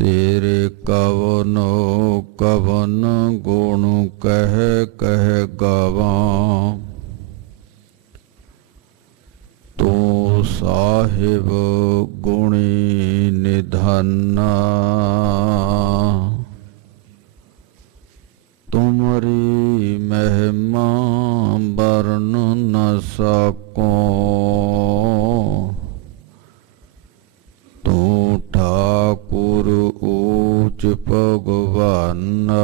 तेरे कवन कवन गुण कह कह गावां। तू साहिब गुणी निधाना। तुमरी महिमा वर्ण न सको। तू ठाकुर ऊच भगवाना।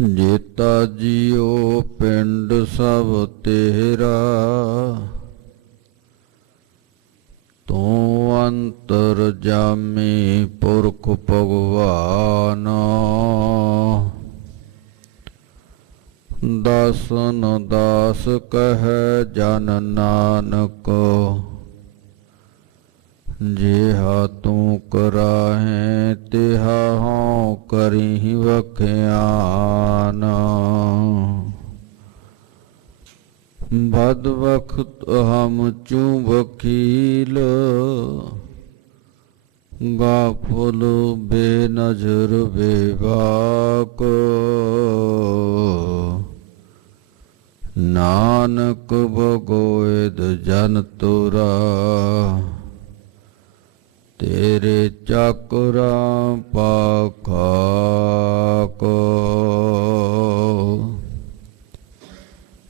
जेता जियो पिंड सब तेरा। तू अंतर जामी पुरख भगवान। दासन दास कह जन नानक। जेहा तू कराहे तिहा हों करी वख्यान। बद वक्त हम चूं वकील। गाफुल बेनजर बेबाक। नानक बगोयद जन तुरा। तेरे चक्रा पाखाक।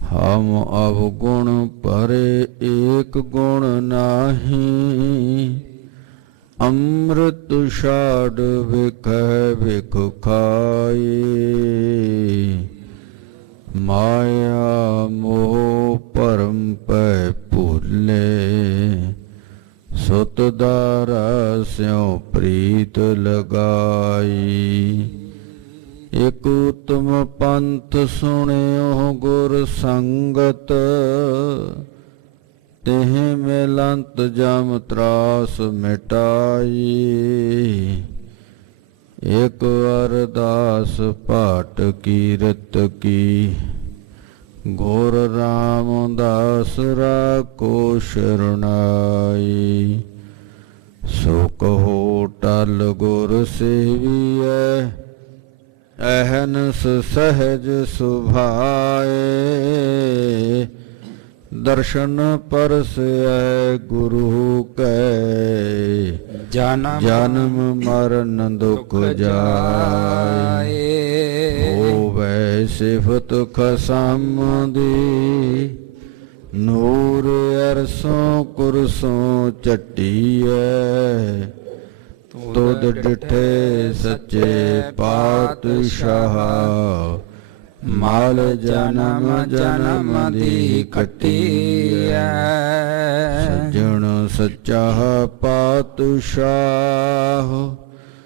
हम अवगुण परे एक गुण नाही। अमृत छाड़ विखै विख खाए। माया मोह परम पै भूले। सुत दारा स्यों प्रीत लगाई। एक उत्तम पंथ सुनियो गुर संगत। तेह मिलंत जम त्रास मिटाई। एक अरदास पाठ कीरत की। गुर रामदास राखो शरणाई। सो कहो टल गुर सेवियै। अहनस सहज सुभाए। दर्शन परसै गुरु कै। जन्म मरण दुख जाए। होवै सिफत खसम दी। नूर अरसों कुरसों चट्टियै। तुद डिठे सच्चे पातशाह। माल जन्म जन्म दी कटिया। सज्जन सच्चा पातशाह।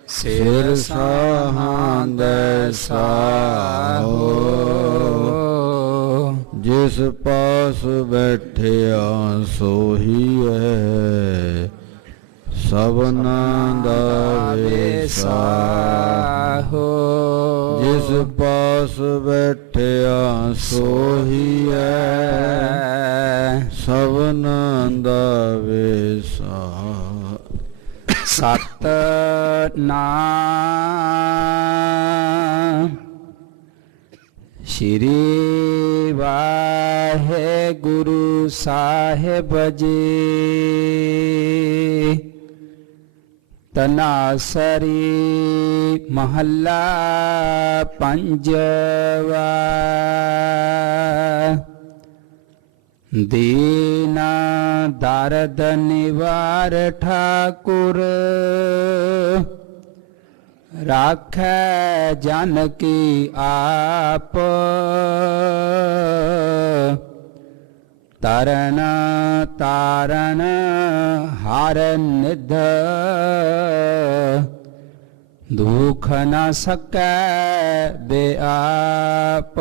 सिर साहांदै साहो। जिस पास बैठिया सोही है। सबना दा वेसाहो। जिस पास बैठिया सोही है। सबना दा वेसाहो। सतनाम श्री वाहेगुरु साहिब जी। तनासरी महला पंजवा। दीना दर्द निवार ठाकुर। राखै जन की आप। तरन तारन हर निध। दुख न सकै बेआप।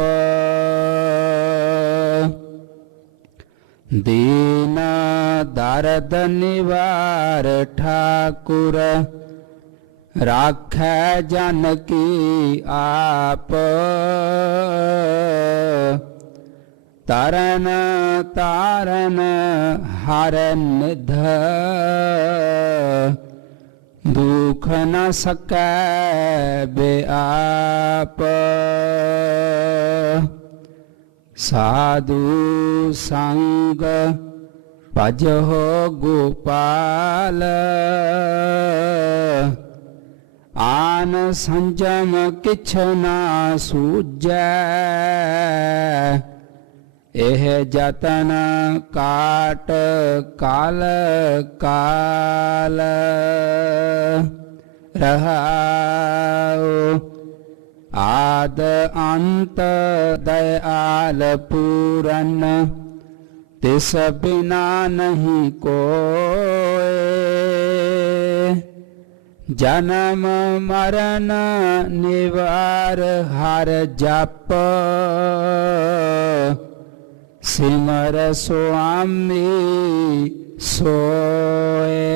दीन दर्द निवार ठाकुर। राखै जन की आप। ਤਰਨ ਤਾਰਨ ਹਰ ਨਿਧ ਦੁਖ ਨ ਸਕੈ ਬਿਆਪ ਸਾਧੂ ਸੰਗ ਭਜਹੁ ਗੋਪਾਲ ਆਨ ਸੰਜਮ ਕਿਛ ਨਾ ਸੂਝੈ ਇਹ ਜਤਨ ਕਾਟ ਕਾਲ ਕਾਲ ਰਹਾਉ ਆਦ ਅੰਤ ਦਇਆਲ ਪੂਰਨ ਤਿਸ ਬਿਨਾ ਨਹੀਂ ਕੋਇ ਜਨਮ ਮਰਨ ਨਿਵਾਰ ਹਰ ਜਪ ਸਿਮਰ ਸੁਆਮੀ ਸੋਏ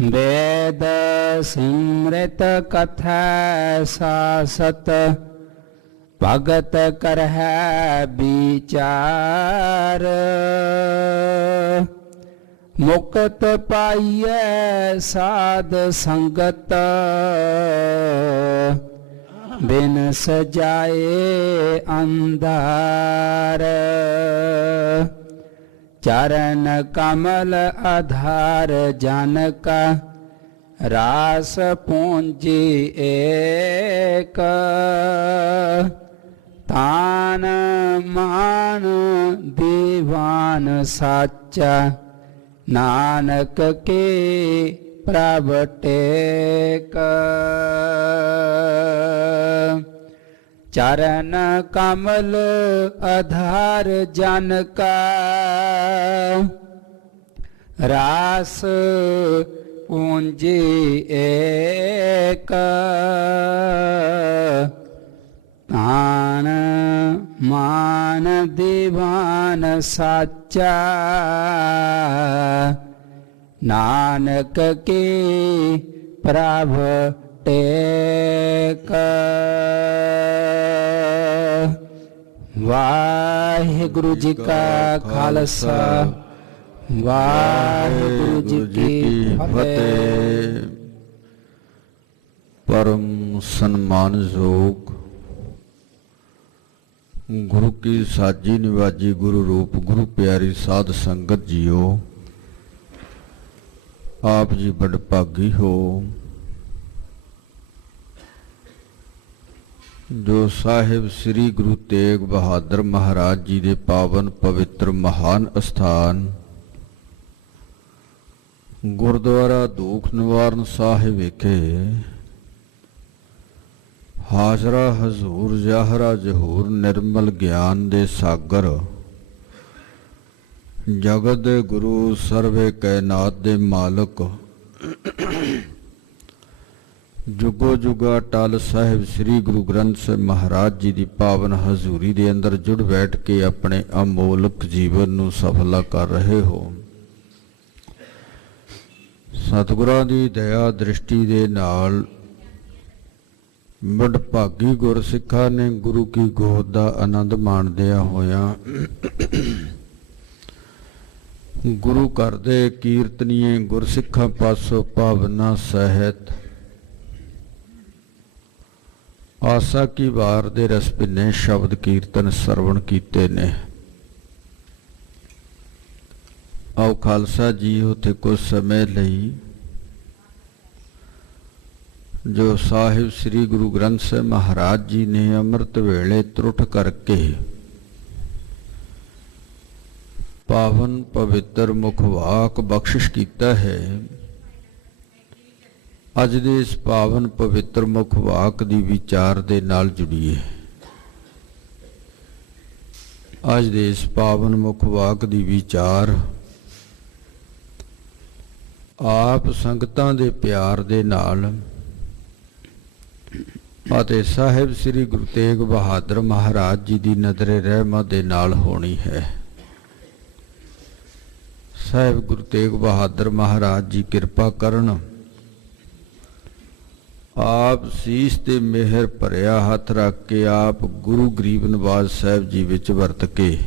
ਵੇਦ ਸਿਮ੍ਰਿਤ ਕਥੈ ਸਾਸਤ ਭਗਤ ਕਰਹਿ ਵਿਚਾਰ ਮੁਕਤ ਪਾਈਐ ਸਾਧ ਸੰਗਤ ਬਿਨ ਸਜਾਏ ਅੰਧਾਰ ਚਰਨ ਕਮਲ ਆਧਾਰ ਜਨ ਕਾ ਰਾਸ ਪੂੰਜੀ ਏਕ ਤਾਨ ਮਾਨ ਦੀਵਾਨ ਸਾਚਾ ਨਾਨਕ ਕੇ ਪ੍ਰਭ ਟੇਕ ਚਰਨ ਕਮਲ ਆਧਾਰ ਜਨ ਕਾ ਰਾਸ ਪੂੰਜੀ ਏਕ ਤਾਨ ਮਾਨ ਦੀਵਾਨ ਸਾਚਾ ਨਾਨਕ ਕੀ ਪ੍ਰਭ ਟੇਕ ਵਾਹਿਗੁਰੂ ਜੀ ਕਾ ਖਾਲਸਾ ਵਾਹਿਗੁਰੂ ਜੀ ਕੀ ਫਤਿਹ। ਪਰਮ ਸਨਮਾਨਯੋਗ ਗੁਰੂ ਕੀ ਸਾਜੀ ਨਿਵਾਜੀ ਗੁਰੂ ਰੂਪ ਗੁਰੂ ਪਿਆਰੀ ਸਾਧ ਸੰਗਤ ਜੀਓ, ਆਪ ਜੀ ਬੜ ਭਾਗੀ ਹੋ ਜੋ ਸਾਹਿਬ ਸ੍ਰੀ ਗੁਰੂ ਤੇਗ ਬਹਾਦਰ ਮਹਾਰਾਜ ਜੀ ਦੇ ਪਾਵਨ ਪਵਿੱਤਰ ਮਹਾਨ ਅਸਥਾਨ ਗੁਰਦੁਆਰਾ ਦੂਖ ਨਿਵਾਰਨ ਸਾਹਿਬ ਵਿਖੇ ਹਾਜ਼ਰਾ ਹਜ਼ੂਰ ਜ਼ਾਹਰਾ ਜ਼ਹੂਰ ਨਿਰਮਲ ਗਿਆਨ ਦੇ ਸਾਗਰ ਜਗਤ ਦੇ ਗੁਰੂ ਸਰਵੇ ਕਾਇਨਾਤ ਦੇ ਮਾਲਕ ਜੁਗੋ ਜੁਗਾ ਟਲ ਸਾਹਿਬ ਸ੍ਰੀ ਗੁਰੂ ਗ੍ਰੰਥ ਸਾਹਿਬ ਮਹਾਰਾਜ ਜੀ ਦੀ ਪਾਵਨ ਹਜ਼ੂਰੀ ਦੇ ਅੰਦਰ ਜੁੜ ਬੈਠ ਕੇ ਆਪਣੇ ਅਮੋਲਕ ਜੀਵਨ ਨੂੰ ਸਫਲਾ ਕਰ ਰਹੇ ਹੋ। ਸਤਿਗੁਰਾਂ ਦੀ ਦਇਆ ਦ੍ਰਿਸ਼ਟੀ ਦੇ ਨਾਲ ਬੜ ਭਾਗੀ ਗੁਰਸਿੱਖਾਂ ਨੇ ਗੁਰੂ ਕੀ ਗੋਦ ਦਾ ਆਨੰਦ ਮਾਣਦਿਆਂ ਹੋਇਆਂ ਗੁਰੂ ਘਰ ਦੇ ਕੀਰਤਨੀਏ ਗੁਰਸਿੱਖਾਂ ਪਾਸੋਂ ਭਾਵਨਾ ਸਹਿਤ ਆਸਾ ਕੀ ਵਾਰ ਦੇ ਰਸ ਭਿੰਨੇ ਸ਼ਬਦ ਕੀਰਤਨ ਸਰਵਣ ਕੀਤੇ ਨੇ। ਆਓ ਖਾਲਸਾ ਜੀ ਉੱਥੇ ਕੁਝ ਸਮੇਂ ਲਈ ਜੋ ਸਾਹਿਬ ਸ੍ਰੀ ਗੁਰੂ ਗ੍ਰੰਥ ਸਾਹਿਬ ਮਹਾਰਾਜ ਜੀ ਨੇ ਅੰਮ੍ਰਿਤ ਵੇਲੇ ਤਰੁੱਠ ਕਰਕੇ ਪਾਵਨ ਪਵਿੱਤਰ ਮੁਖਵਾਕ ਬਖਸ਼ਿਸ਼ ਕੀਤਾ ਹੈ, ਅੱਜ ਦੇ ਇਸ ਪਾਵਨ ਪਵਿੱਤਰ ਮੁਖਵਾਕ ਦੀ ਵਿਚਾਰ ਦੇ ਨਾਲ ਜੁੜੀਏ। ਅੱਜ ਦੇ ਇਸ ਪਾਵਨ ਮੁਖਵਾਕ ਦੀ ਵਿਚਾਰ ਆਪ ਸੰਗਤਾਂ ਦੇ ਪਿਆਰ ਦੇ ਨਾਲ ਅਤੇ ਸਾਹਿਬ ਸ੍ਰੀ ਗੁਰੂ ਤੇਗ ਬਹਾਦਰ ਮਹਾਰਾਜ ਜੀ ਦੀ ਨਜ਼ਰੇ ਰਹਿਮਤ ਦੇ ਨਾਲ ਹੋਣੀ ਹੈ। ਸਾਹਿਬ ਗੁਰੂ ਤੇਗ ਬਹਾਦਰ ਮਹਾਰਾਜ ਜੀ ਕਿਰਪਾ ਕਰਨ, ਆਪ ਸੀਸ ਤੇ ਮਿਹਰ ਭਰਿਆ ਹੱਥ ਰੱਖ ਕੇ ਆਪ ਗੁਰੂ ਗਰੀਬ ਨਿਵਾਜ ਸਾਹਿਬ ਜੀ ਵਿੱਚ ਵਰਤ ਕੇ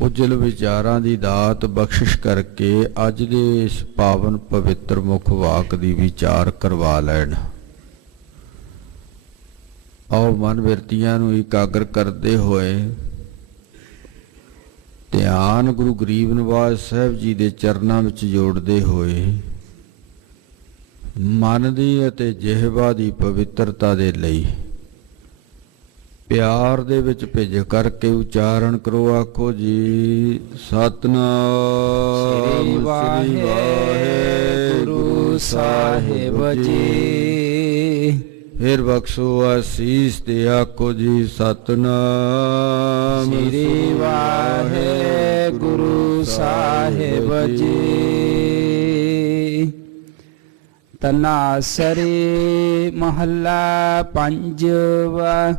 ਉਜਲ ਵਿਚਾਰਾਂ ਦੀ ਦਾਤ ਬਖਸ਼ਿਸ਼ ਕਰਕੇ ਅੱਜ ਦੇ ਇਸ ਪਾਵਨ ਪਵਿੱਤਰ ਮੁਖ ਵਾਕ ਦੀ ਵਿਚਾਰ ਕਰਵਾ ਲੈਣ। ਆਓ ਮਨ ਬਿਰਤੀਆਂ ਨੂੰ ਇਕਾਗਰ ਕਰਦੇ ਹੋਏ ਧਿਆਨ ਗੁਰੂ ਗਰੀਬ ਨਿਵਾਜ ਸਾਹਿਬ ਜੀ ਦੇ ਚਰਨਾਂ ਵਿੱਚ ਜੋੜਦੇ ਹੋਏ ਮਨ ਦੀ ਅਤੇ ਜਿਹਵਾ ਦੀ ਪਵਿੱਤਰਤਾ ਦੇ ਲਈ ਪਿਆਰ ਦੇ ਵਿੱਚ ਭਿੱਜ ਕਰਕੇ ਉਚਾਰਨ ਕਰੋ। ਆਖੋ ਜੀ ਸਤਨਾਮ ਸ੍ਰੀ ਵਾਹਿਗੁਰੂ ਸਾਹਿਬ ਜੀ। ਫਿਰ ਬਖਸ਼ੋ ਆਸੀਸ ਤੇ ਆਖੋ ਜੀ ਸਤਨਾਮ ਸ੍ਰੀ ਵਾਹਿਗੁਰੂ ਸਾਹਿਬ ਜੀ। ਤਨਾਸਰੀ ਮਹੱਲਾ ਪੰਜਵਾ।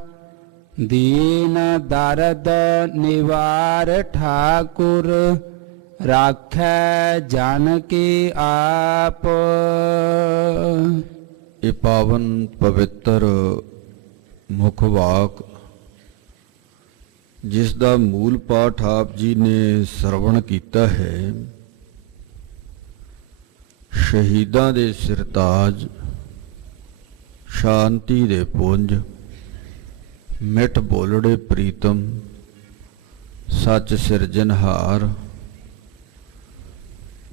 ਦੀਨ ਦਰਦ ਨਿਵਾਰ ਠਾਕੁਰ ਰਾਖੈ ਜਨ ਕੀ ਆਪ। ਇਹ ਪਾਵਨ ਪਵਿੱਤਰ ਮੁਖ ਵਾਕ ਜਿਸ ਦਾ ਮੂਲ ਪਾਠ ਆਪ ਜੀ ਨੇ ਸਰਵਣ ਕੀਤਾ ਹੈ। ਸ਼ਹੀਦਾਂ ਦੇ ਸਿਰਤਾਜ, ਸ਼ਾਂਤੀ ਦੇ ਪੁੰਜ, ਮਿੱਠ ਬੋਲੜੇ ਪ੍ਰੀਤਮ, ਸੱਚ ਸਿਰਜਨਹਾਰ,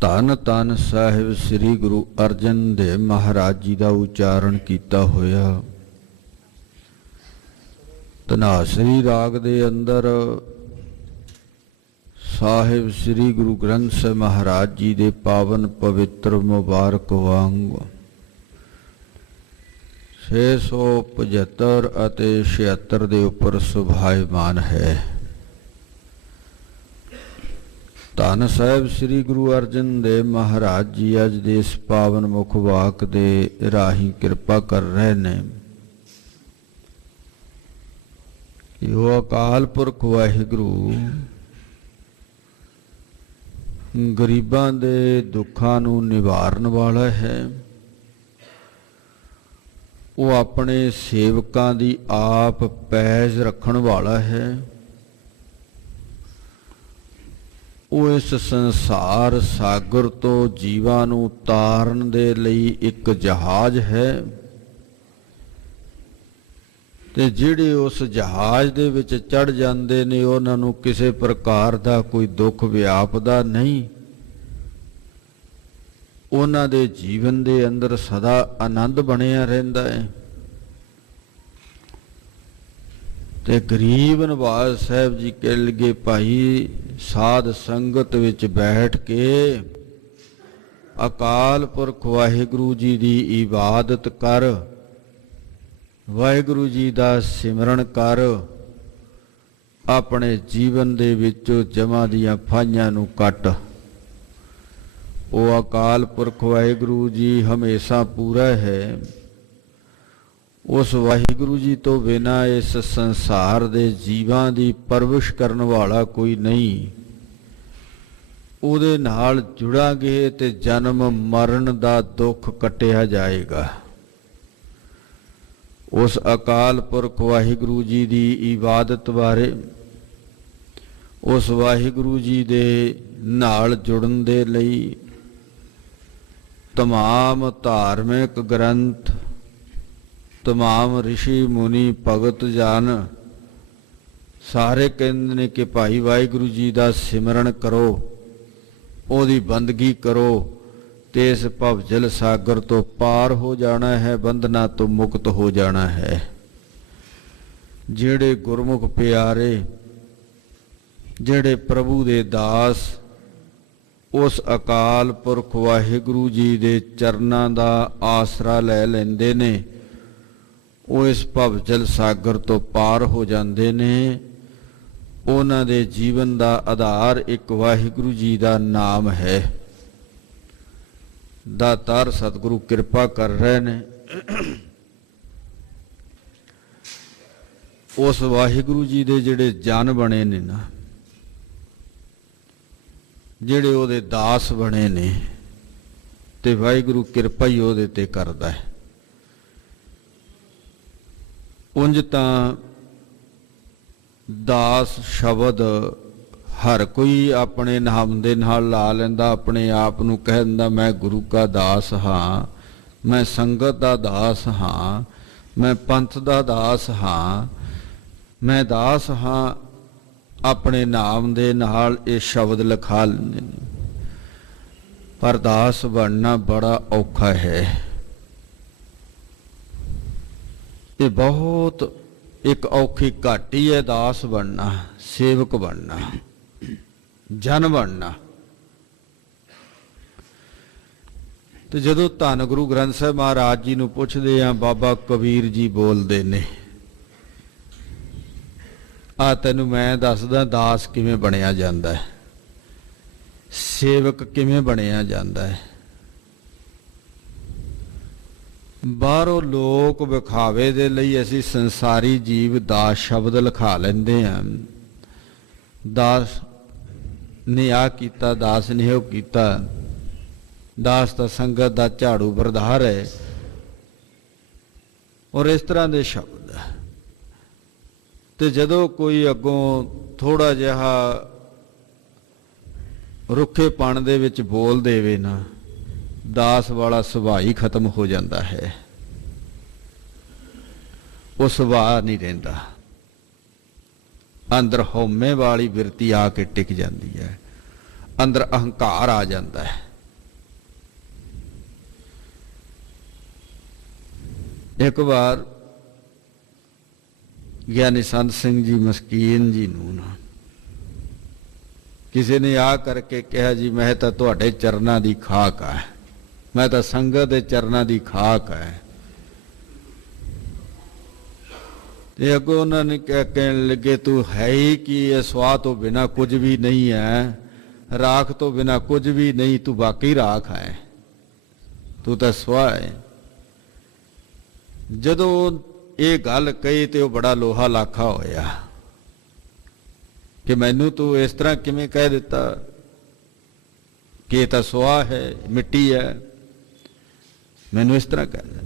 ਧੰਨ ਧੰਨ ਸਾਹਿਬ ਸ੍ਰੀ ਗੁਰੂ ਅਰਜਨ ਦੇਵ ਮਹਾਰਾਜ ਜੀ ਦਾ ਉਚਾਰਨ ਕੀਤਾ ਹੋਇਆ ਧਨਾਸਰੀ ਰਾਗ ਦੇ ਅੰਦਰ ਸਾਹਿਬ ਸ੍ਰੀ ਗੁਰੂ ਗ੍ਰੰਥ ਸਾਹਿਬ ਮਹਾਰਾਜ ਜੀ ਦੇ ਪਾਵਨ ਪਵਿੱਤਰ ਮੁਬਾਰਕ ਵਾਂਗ 675 ਅਤੇ 76 ਦੇ ਉੱਪਰ ਸੁਭਾਇਮਾਨ ਹੈ। ਧੰਨ ਸਾਹਿਬ ਸ੍ਰੀ ਗੁਰੂ ਅਰਜਨ ਦੇਵ ਮਹਾਰਾਜ ਜੀ ਅੱਜ ਦੇ ਇਸ ਪਾਵਨ ਮੁਖ ਵਾਕ ਦੇ ਰਾਹੀਂ ਕਿਰਪਾ ਕਰ ਰਹੇ ਨੇ। ਇਹ ਅਕਾਲ ਪੁਰਖ ਵਾਹਿਗੁਰੂ ਗਰੀਬਾਂ ਦੇ ਦੁੱਖਾਂ ਨੂੰ ਨਿਵਾਰਨ ਵਾਲਾ ਹੈ। ਉਹ ਆਪਣੇ ਸੇਵਕਾਂ ਦੀ ਆਪ ਪੈਜ ਰੱਖਣ ਵਾਲਾ ਹੈ। ਉਹ ਇਸ ਸੰਸਾਰ ਸਾਗਰ ਤੋਂ ਜੀਵਾਂ ਨੂੰ ਤਾਰਨ ਦੇ ਲਈ ਇੱਕ ਜਹਾਜ਼ ਹੈ ਤੇ ਜਿਹੜੇ ਉਸ ਜਹਾਜ਼ ਦੇ ਵਿੱਚ ਚੜ੍ਹ ਜਾਂਦੇ ਨੇ ਉਹਨਾਂ ਨੂੰ ਕਿਸੇ ਪ੍ਰਕਾਰ ਦਾ ਕੋਈ ਦੁੱਖ ਵਿਆਪਦਾ ਨਹੀਂ। ਉਹਨਾਂ ਦੇ ਜੀਵਨ ਦੇ ਅੰਦਰ ਸਦਾ ਆਨੰਦ ਬਣਿਆ ਰਹਿੰਦਾ ਹੈ। ਤੇ ਗਰੀਬ ਨਿਵਾਜ ਸਾਹਿਬ ਜੀ ਕਹਿ ਲਗੇ ਭਾਈ ਸਾਧ ਸੰਗਤ ਵਿੱਚ ਬੈਠ ਕੇ ਅਕਾਲ ਪੁਰਖ ਵਾਹਿਗੁਰੂ ਜੀ ਦੀ ਇਬਾਦਤ ਕਰ, ਵਾਹਿਗੁਰੂ ਜੀ ਦਾ ਸਿਮਰਨ ਕਰ, ਆਪਣੇ ਜੀਵਨ ਦੇ ਵਿੱਚੋਂ ਜਮਾਂ ਦੀਆਂ ਫਾਈਆਂ ਨੂੰ ਕੱਟ। ਉਹ ਅਕਾਲ ਪੁਰਖ ਵਾਹਿਗੁਰੂ ਜੀ ਹਮੇਸ਼ਾ ਪੂਰਾ ਹੈ। ਉਸ ਵਾਹਿਗੁਰੂ ਜੀ ਤੋਂ ਬਿਨਾਂ ਇਸ ਸੰਸਾਰ ਦੇ ਜੀਵਾਂ ਦੀ ਪਰਵਿਸ਼ ਕਰਨ ਵਾਲਾ ਕੋਈ ਨਹੀਂ। ਉਹਦੇ ਨਾਲ ਜੁੜਾਂਗੇ ਤੇ ਜਨਮ ਮਰਨ ਦਾ ਦੁੱਖ ਕੱਟਿਆ ਜਾਏਗਾ। ਉਸ ਅਕਾਲ ਪੁਰਖ ਵਾਹਿਗੁਰੂ ਜੀ ਦੀ ਇਬਾਦਤ ਬਾਰੇ, ਉਸ ਵਾਹਿਗੁਰੂ ਜੀ ਦੇ ਨਾਲ ਜੁੜਨ ਦੇ ਲਈ तमाम धार्मिक ग्रंथ, तमाम ऋषि मुनि भगत जन सारे कहते ने कि भाई वाहिगुरू जी का सिमरन करो, ओदी बंदगी करो ते इस भवजल सागर तो पार हो जाना है, बंधना तो मुक्त हो जाना है। जेड़े गुरमुख प्यारे, जेड़े प्रभु दे दास उस अकाल पुरख वाहिगुरू जी दे चरनां दा आसरा लै लैंदे ने, वो इस भवजल सागर तो पार हो जाते ने। उन्हां दे जीवन दा आधार एक वाहिगुरू जी दा नाम है। दातार सतगुरु कृपा कर रहे ने। उस वाहिगुरू जी दे जिहड़े जन बने ने ना, जिहड़े उहदे दास बने ने, ਤੇ ਵਾਹਿਗੁਰੂ ਕਿਰਪਾ ਹੀ ਉਹਦੇ ਤੇ ਕਰਦਾ ਹੈ। ਉਂਝ ਤਾਂ ਦਾਸ ਸ਼ਬਦ ਹਰ ਕੋਈ ਆਪਣੇ ਨਾਮ ਦੇ ਨਾਲ ਲਾ ਲੈਂਦਾ, ਆਪਣੇ ਆਪ ਨੂੰ ਕਹਿ ਦਿੰਦਾ ਮੈਂ ਗੁਰੂ ਕਾ ਦਾਸ ਹਾਂ, ਮੈਂ ਸੰਗਤ ਦਾ ਦਾਸ ਹਾਂ, ਮੈਂ ਪੰਥ ਦਾ ਦਾਸ ਹਾਂ, ਮੈਂ ਦਾਸ ਹਾਂ। ਆਪਣੇ ਨਾਮ ਦੇ ਨਾਲ ਇਹ ਸ਼ਬਦ ਲਿਖਾ ਲੈਂਦੇ ਨੇ, ਪਰ ਦਾਸ ਬਣਨਾ ਬੜਾ ਔਖਾ ਹੈ। ਇਹ ਬਹੁਤ ਇੱਕ ਔਖੀ ਘਾਟੀ ਹੈ ਦਾਸ ਬਣਨਾ, ਸੇਵਕ ਬਣਨਾ, ਜਨ ਬਣਨਾ। ਤੇ ਜਦੋਂ ਧੰਨ ਗੁਰੂ ਗ੍ਰੰਥ ਸਾਹਿਬ ਮਹਾਰਾਜ ਜੀ ਨੂੰ ਪੁੱਛਦੇ ਆ, ਬਾਬਾ ਕਬੀਰ ਜੀ ਬੋਲਦੇ ਨੇ, ਆ ਤੈਨੂੰ ਮੈਂ ਦੱਸਦਾ ਦਾਸ ਕਿਵੇਂ ਬਣਿਆ ਜਾਂਦਾ ਹੈ, ਸੇਵਕ ਕਿਵੇਂ ਬਣਿਆ ਜਾਂਦਾ ਹੈ। ਬਾਹਰੋਂ ਲੋਕ ਵਿਖਾਵੇ ਦੇ ਲਈ ਅਸੀਂ ਸੰਸਾਰੀ ਜੀਵ ਦਾਸ ਸ਼ਬਦ ਲਿਖਾ ਲੈਂਦੇ ਹਾਂ। ਦਾਸ ਨੇ ਆ ਕੀਤਾ, ਦਾਸ ਨੇ ਉਹ ਕੀਤਾ। ਦਾਸ ਤਾਂ ਸੰਗਤ ਦਾ ਝਾੜੂ ਬਰਦਾਰ ਹੈ, ਔਰ ਇਸ ਤਰ੍ਹਾਂ ਦੇ ਸ਼ਬਦ। ਤੇ ਜਦੋਂ ਕੋਈ ਅੱਗੋਂ ਥੋੜਾ ਜਿਹਾ ਰੁੱਖੇਪਣ ਦੇ ਵਿੱਚ ਬੋਲ ਦੇਵੇ ਨਾ, ਦਾਸ ਵਾਲਾ ਸੁਭਾਅ ਹੀ ਖਤਮ ਹੋ ਜਾਂਦਾ ਹੈ। ਉਹ ਸੁਭਾਅ ਨਹੀਂ ਰਹਿੰਦਾ, ਅੰਦਰ ਹਉਮੈ ਵਾਲੀ ਬਿਰਤੀ ਆ ਕੇ ਟਿਕ ਜਾਂਦੀ ਹੈ, ਅੰਦਰ ਅਹੰਕਾਰ ਆ ਜਾਂਦਾ ਹੈ। ਇੱਕ ਵਾਰ ਗਿਆਨੀ ਸੰਤ ਸਿੰਘ ਜੀ ਮਸਕੀਨ ਜੀ ਨੂੰ ਨਾ ਕਿਸੇ ਨੇ ਆ ਕਰਕੇ ਕਿਹਾ, ਜੀ ਮੈਂ ਤਾਂ ਤੁਹਾਡੇ ਚਰਨਾਂ ਦੀ ਖਾਕ ਆ, ਮੈਂ ਤਾਂ ਸੰਗਤ ਦੇ ਚਰਨਾਂ ਦੀ ਖਾਕ ਹੈ। ਤੇ ਅੱਗੋਂ ਉਹਨਾਂ ਨੇ ਕਹਿਣ ਲੱਗੇ, ਤੂੰ ਹੈ ਹੀ ਕੀ ਹੈ, ਸਵਾਹ ਤੋਂ ਬਿਨਾਂ ਕੁਝ ਵੀ ਨਹੀਂ ਹੈ, ਰਾਖ ਤੋਂ ਬਿਨਾਂ ਕੁਝ ਵੀ ਨਹੀਂ, ਤੂੰ ਵਾਕਈ ਰਾਖ ਹੈ, ਤੂੰ ਤਾਂ ਸਵਾਹ ਹੈ। ਜਦੋਂ ਇਹ ਗੱਲ ਕਹੀ ਤੇ ਉਹ ਬੜਾ ਲੋਹਾ ਲਾਖਾ ਹੋਇਆ ਕਿ ਮੈਨੂੰ ਤੂੰ ਇਸ ਤਰ੍ਹਾਂ ਕਿਵੇਂ ਕਹਿ ਦਿੱਤਾ ਕਿ ਇਹ ਤਾਂ ਸੁਆਹ ਹੈ, ਮਿੱਟੀ ਹੈ, ਮੈਨੂੰ ਇਸ ਤਰ੍ਹਾਂ ਕਹਿ ਦੇ।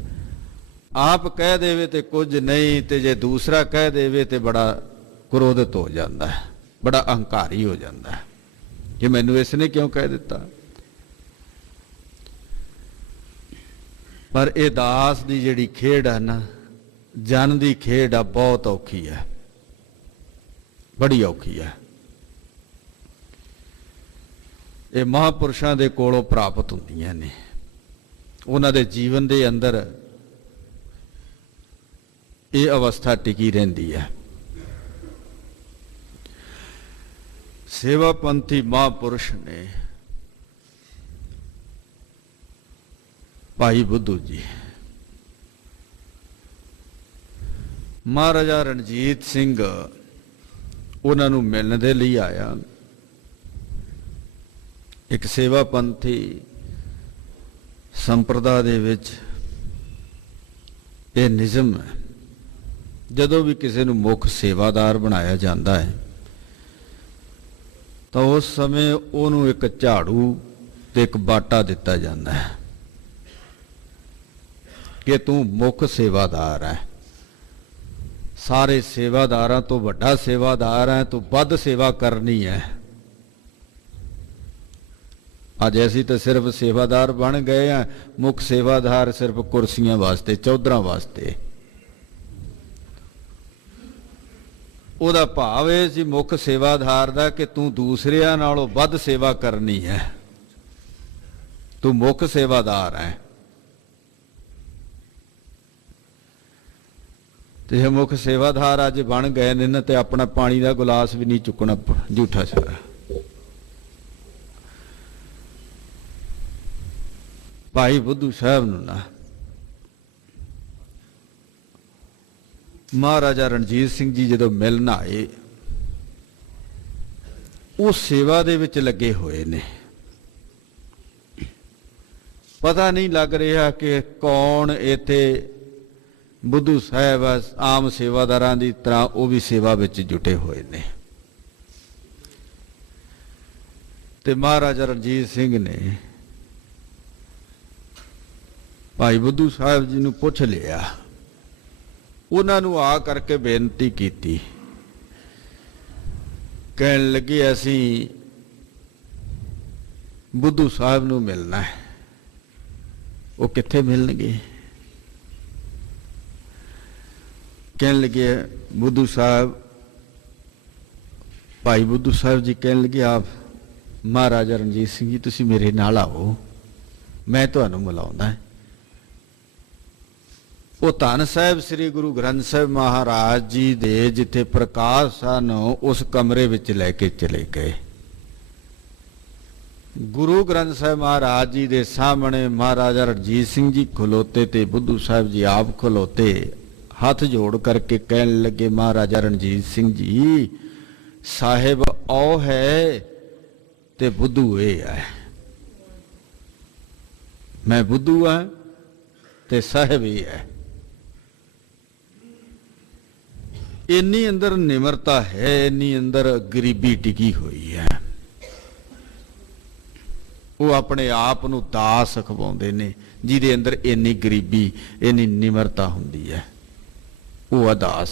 ਆਪ ਕਹਿ ਦੇਵੇ ਤੇ ਕੁਝ ਨਹੀਂ, ਤੇ ਜੇ ਦੂਸਰਾ ਕਹਿ ਦੇਵੇ ਤੇ ਬੜਾ ਕ੍ਰੋਧਿਤ ਹੋ ਜਾਂਦਾ ਹੈ, ਬੜਾ ਅਹੰਕਾਰੀ ਹੋ ਜਾਂਦਾ ਹੈ ਕਿ ਮੈਨੂੰ ਇਸ ਨੇ ਕਿਉਂ ਕਹਿ ਦਿੱਤਾ। ਪਰ ਇਹ ਦਾਸ ਦੀ ਜਿਹੜੀ ਖੇਡ ਹੈ ਨਾ, ਜਨ ਦੀ ਖੇਡ ਆ, ਬਹੁਤ ਔਖੀ ਹੈ, ਬੜੀ ਔਖੀ ਹੈ। ਇਹ ਮਹਾਂਪੁਰਸ਼ਾਂ ਦੇ ਕੋਲੋਂ ਪ੍ਰਾਪਤ ਹੁੰਦੀਆਂ ਨੇ, ਉਹਨਾਂ ਦੇ ਜੀਵਨ ਦੇ ਅੰਦਰ ਇਹ ਅਵਸਥਾ ਟਿਕੀ ਰਹਿੰਦੀ ਹੈ। ਸੇਵਾਪੰਥੀ ਮਹਾਂਪੁਰਸ਼ ਨੇ ਭਾਈ ਬੁੱਧੂ ਜੀ, ਮਹਾਰਾਜਾ ਰਣਜੀਤ ਸਿੰਘ ਉਹਨਾਂ ਨੂੰ ਮਿਲਣ ਦੇ ਲਈ ਆਇਆ। ਇੱਕ ਸੇਵਾਪੰਥੀ ਸੰਪਰਦਾ ਦੇ ਵਿੱਚ ਇਹ ਨਿਯਮ ਹੈ, ਜਦੋਂ ਵੀ ਕਿਸੇ ਨੂੰ ਮੁੱਖ ਸੇਵਾਦਾਰ ਬਣਾਇਆ ਜਾਂਦਾ ਹੈ ਤਾਂ ਉਸ ਸਮੇਂ ਉਹਨੂੰ ਇੱਕ ਝਾੜੂ ਤੇ ਇੱਕ ਬਾਟਾ ਦਿੱਤਾ ਜਾਂਦਾ ਹੈ ਕਿ ਤੂੰ ਮੁੱਖ ਸੇਵਾਦਾਰ ਹੈ, ਸਾਰੇ ਸੇਵਾਦਾਰਾਂ ਤੋਂ ਵੱਡਾ ਸੇਵਾਦਾਰ ਹੈ, ਤੂੰ ਵੱਧ ਸੇਵਾ ਕਰਨੀ ਹੈ। ਅੱਜ ਅਸੀਂ ਤਾਂ ਸਿਰਫ ਸੇਵਾਦਾਰ ਬਣ ਗਏ ਆ, ਮੁੱਖ ਸੇਵਾਦਾਰ ਸਿਰਫ ਕੁਰਸੀਆਂ ਵਾਸਤੇ, ਚੌਧਰਾਂ ਵਾਸਤੇ। ਉਹਦਾ ਭਾਵ ਇਹ ਸੀ ਮੁੱਖ ਸੇਵਾਦਾਰ ਦਾ ਕਿ ਤੂੰ ਦੂਸਰਿਆਂ ਨਾਲੋਂ ਵੱਧ ਸੇਵਾ ਕਰਨੀ ਹੈ, ਤੂੰ ਮੁੱਖ ਸੇਵਾਦਾਰ ਹੈ। ਤੇ ਇਹ ਮੁੱਖ ਸੇਵਾਦਾਰ ਅੱਜ ਬਣ ਗਏ ਨੇ ਨਾ, ਤੇ ਆਪਣਾ ਪਾਣੀ ਦਾ ਗਲਾਸ ਵੀ ਨਹੀਂ ਚੁੱਕਣਾ, ਝੂਠਾ ਸਾਰਾ। ਭਾਈ ਬੁੱਧੂ ਸਾਹਿਬ ਨੂੰ ਨਾ ਮਹਾਰਾਜਾ ਰਣਜੀਤ ਸਿੰਘ ਜੀ ਜਦੋਂ ਮਿਲਣ ਆਏ, ਉਹ ਸੇਵਾ ਦੇ ਵਿੱਚ ਲੱਗੇ ਹੋਏ ਨੇ। ਪਤਾ ਨਹੀਂ ਲੱਗ ਰਿਹਾ ਕਿ ਕੌਣ ਇੱਥੇ ਬੁੱਧੂ ਸਾਹਿਬ ਆਮ ਸੇਵਾਦਾਰਾਂ ਦੀ ਤਰ੍ਹਾਂ ਉਹ ਵੀ ਸੇਵਾ ਵਿੱਚ ਜੁਟੇ ਹੋਏ ਨੇ। ਤੇ ਮਹਾਰਾਜਾ ਰਣਜੀਤ ਸਿੰਘ ਨੇ ਭਾਈ ਬੁੱਧੂ ਸਾਹਿਬ ਜੀ ਨੂੰ ਪੁੱਛ ਲਿਆ, ਉਹਨਾਂ ਨੂੰ ਆ ਕਰਕੇ ਬੇਨਤੀ ਕੀਤੀ। ਕਹਿਣ ਲੱਗੇ ਅਸੀਂ ਬੁੱਧੂ ਸਾਹਿਬ ਨੂੰ ਮਿਲਣਾ ਹੈ। ਉਹ ਕਿੱਥੇ ਮਿਲਣਗੇ? ਕਹਿਣ ਲੱਗੇ ਬੁੱਧੂ ਸਾਹਿਬ, ਭਾਈ ਬੁੱਧੂ ਸਾਹਿਬ ਜੀ ਕਹਿਣ ਲੱਗੇ ਆਪ ਮਹਾਰਾਜਾ ਰਣਜੀਤ ਸਿੰਘ ਜੀ ਤੁਸੀਂ ਮੇਰੇ ਨਾਲ ਆਓ, ਮੈਂ ਤੁਹਾਨੂੰ ਮਿਲਾਉਂਦਾ ਹੈ। ਉਹ ਧੰਨ ਸਾਹਿਬ ਸ੍ਰੀ ਗੁਰੂ ਗ੍ਰੰਥ ਸਾਹਿਬ ਮਹਾਰਾਜ ਜੀ ਦੇ ਜਿੱਥੇ ਪ੍ਰਕਾਸ਼ ਸਨ ਉਸ ਕਮਰੇ ਵਿੱਚ ਲੈ ਕੇ ਚਲੇ ਗਏ। ਗੁਰੂ ਗ੍ਰੰਥ ਸਾਹਿਬ ਮਹਾਰਾਜ ਜੀ ਦੇ ਸਾਹਮਣੇ ਮਹਾਰਾਜਾ ਰਣਜੀਤ ਸਿੰਘ ਜੀ ਖਲੋਤੇ ਤੇ ਬੁੱਧੂ ਸਾਹਿਬ ਜੀ ਆਪ ਖਲੋਤੇ, ਹੱਥ ਜੋੜ ਕਰਕੇ ਕਹਿਣ ਲੱਗੇ ਮਹਾਰਾਜਾ ਰਣਜੀਤ ਸਿੰਘ ਜੀ ਸਾਹਿਬ ਉਹ ਹੈ ਤੇ ਬੁੱਧੂ ਇਹ ਹੈ। ਮੈਂ ਬੁੱਧੂ ਹਾਂ ਤੇ ਸਾਹਿਬ ਇਹ ਹੈ। ਇੰਨੀ ਅੰਦਰ ਨਿਮਰਤਾ ਹੈ, ਇੰਨੀ ਅੰਦਰ ਗਰੀਬੀ ਟਿਕੀ ਹੋਈ ਹੈ। ਉਹ ਆਪਣੇ ਆਪ ਨੂੰ ਦਾਸ ਅਖਵਾਉਂਦੇ ਨੇ ਜਿਹਦੇ ਅੰਦਰ ਇੰਨੀ ਗਰੀਬੀ, ਇੰਨੀ ਨਿਮਰਤਾ ਹੁੰਦੀ ਹੈ। ਉਹ ਅਦਾਸ।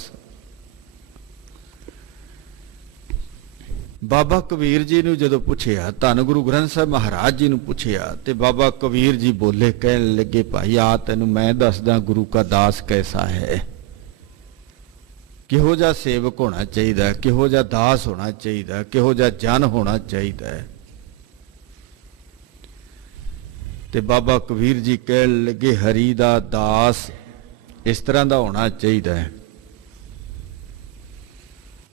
ਬਾਬਾ ਕਬੀਰ ਜੀ ਨੂੰ ਜਦੋਂ ਪੁੱਛਿਆ, ਧੰਨ ਗੁਰੂ ਗ੍ਰੰਥ ਸਾਹਿਬ ਮਹਾਰਾਜ ਜੀ ਨੂੰ ਪੁੱਛਿਆ, ਤੇ ਬਾਬਾ ਕਬੀਰ ਜੀ ਬੋਲੇ, ਕਹਿਣ ਲੱਗੇ ਭਾਈ ਆ ਤੈਨੂੰ ਮੈਂ ਦੱਸਦਾ ਗੁਰੂ ਕਾ ਦਾਸ ਕੈਸਾ ਹੈ, ਕਿਹੋ ਜਿਹਾ ਸੇਵਕ ਹੋਣਾ ਚਾਹੀਦਾ, ਕਿਹੋ ਜਿਹਾ ਦਾਸ ਹੋਣਾ ਚਾਹੀਦਾ, ਕਿਹੋ ਜਿਹਾ ਜਨ ਹੋਣਾ ਚਾਹੀਦਾ ਹੈ। ਤੇ ਬਾਬਾ ਕਬੀਰ ਜੀ ਕਹਿਣ ਲੱਗੇ ਹਰੀ ਦਾ ਦਾਸ ਇਸ ਤਰ੍ਹਾਂ ਦਾ ਹੋਣਾ ਚਾਹੀਦਾ ਹੈ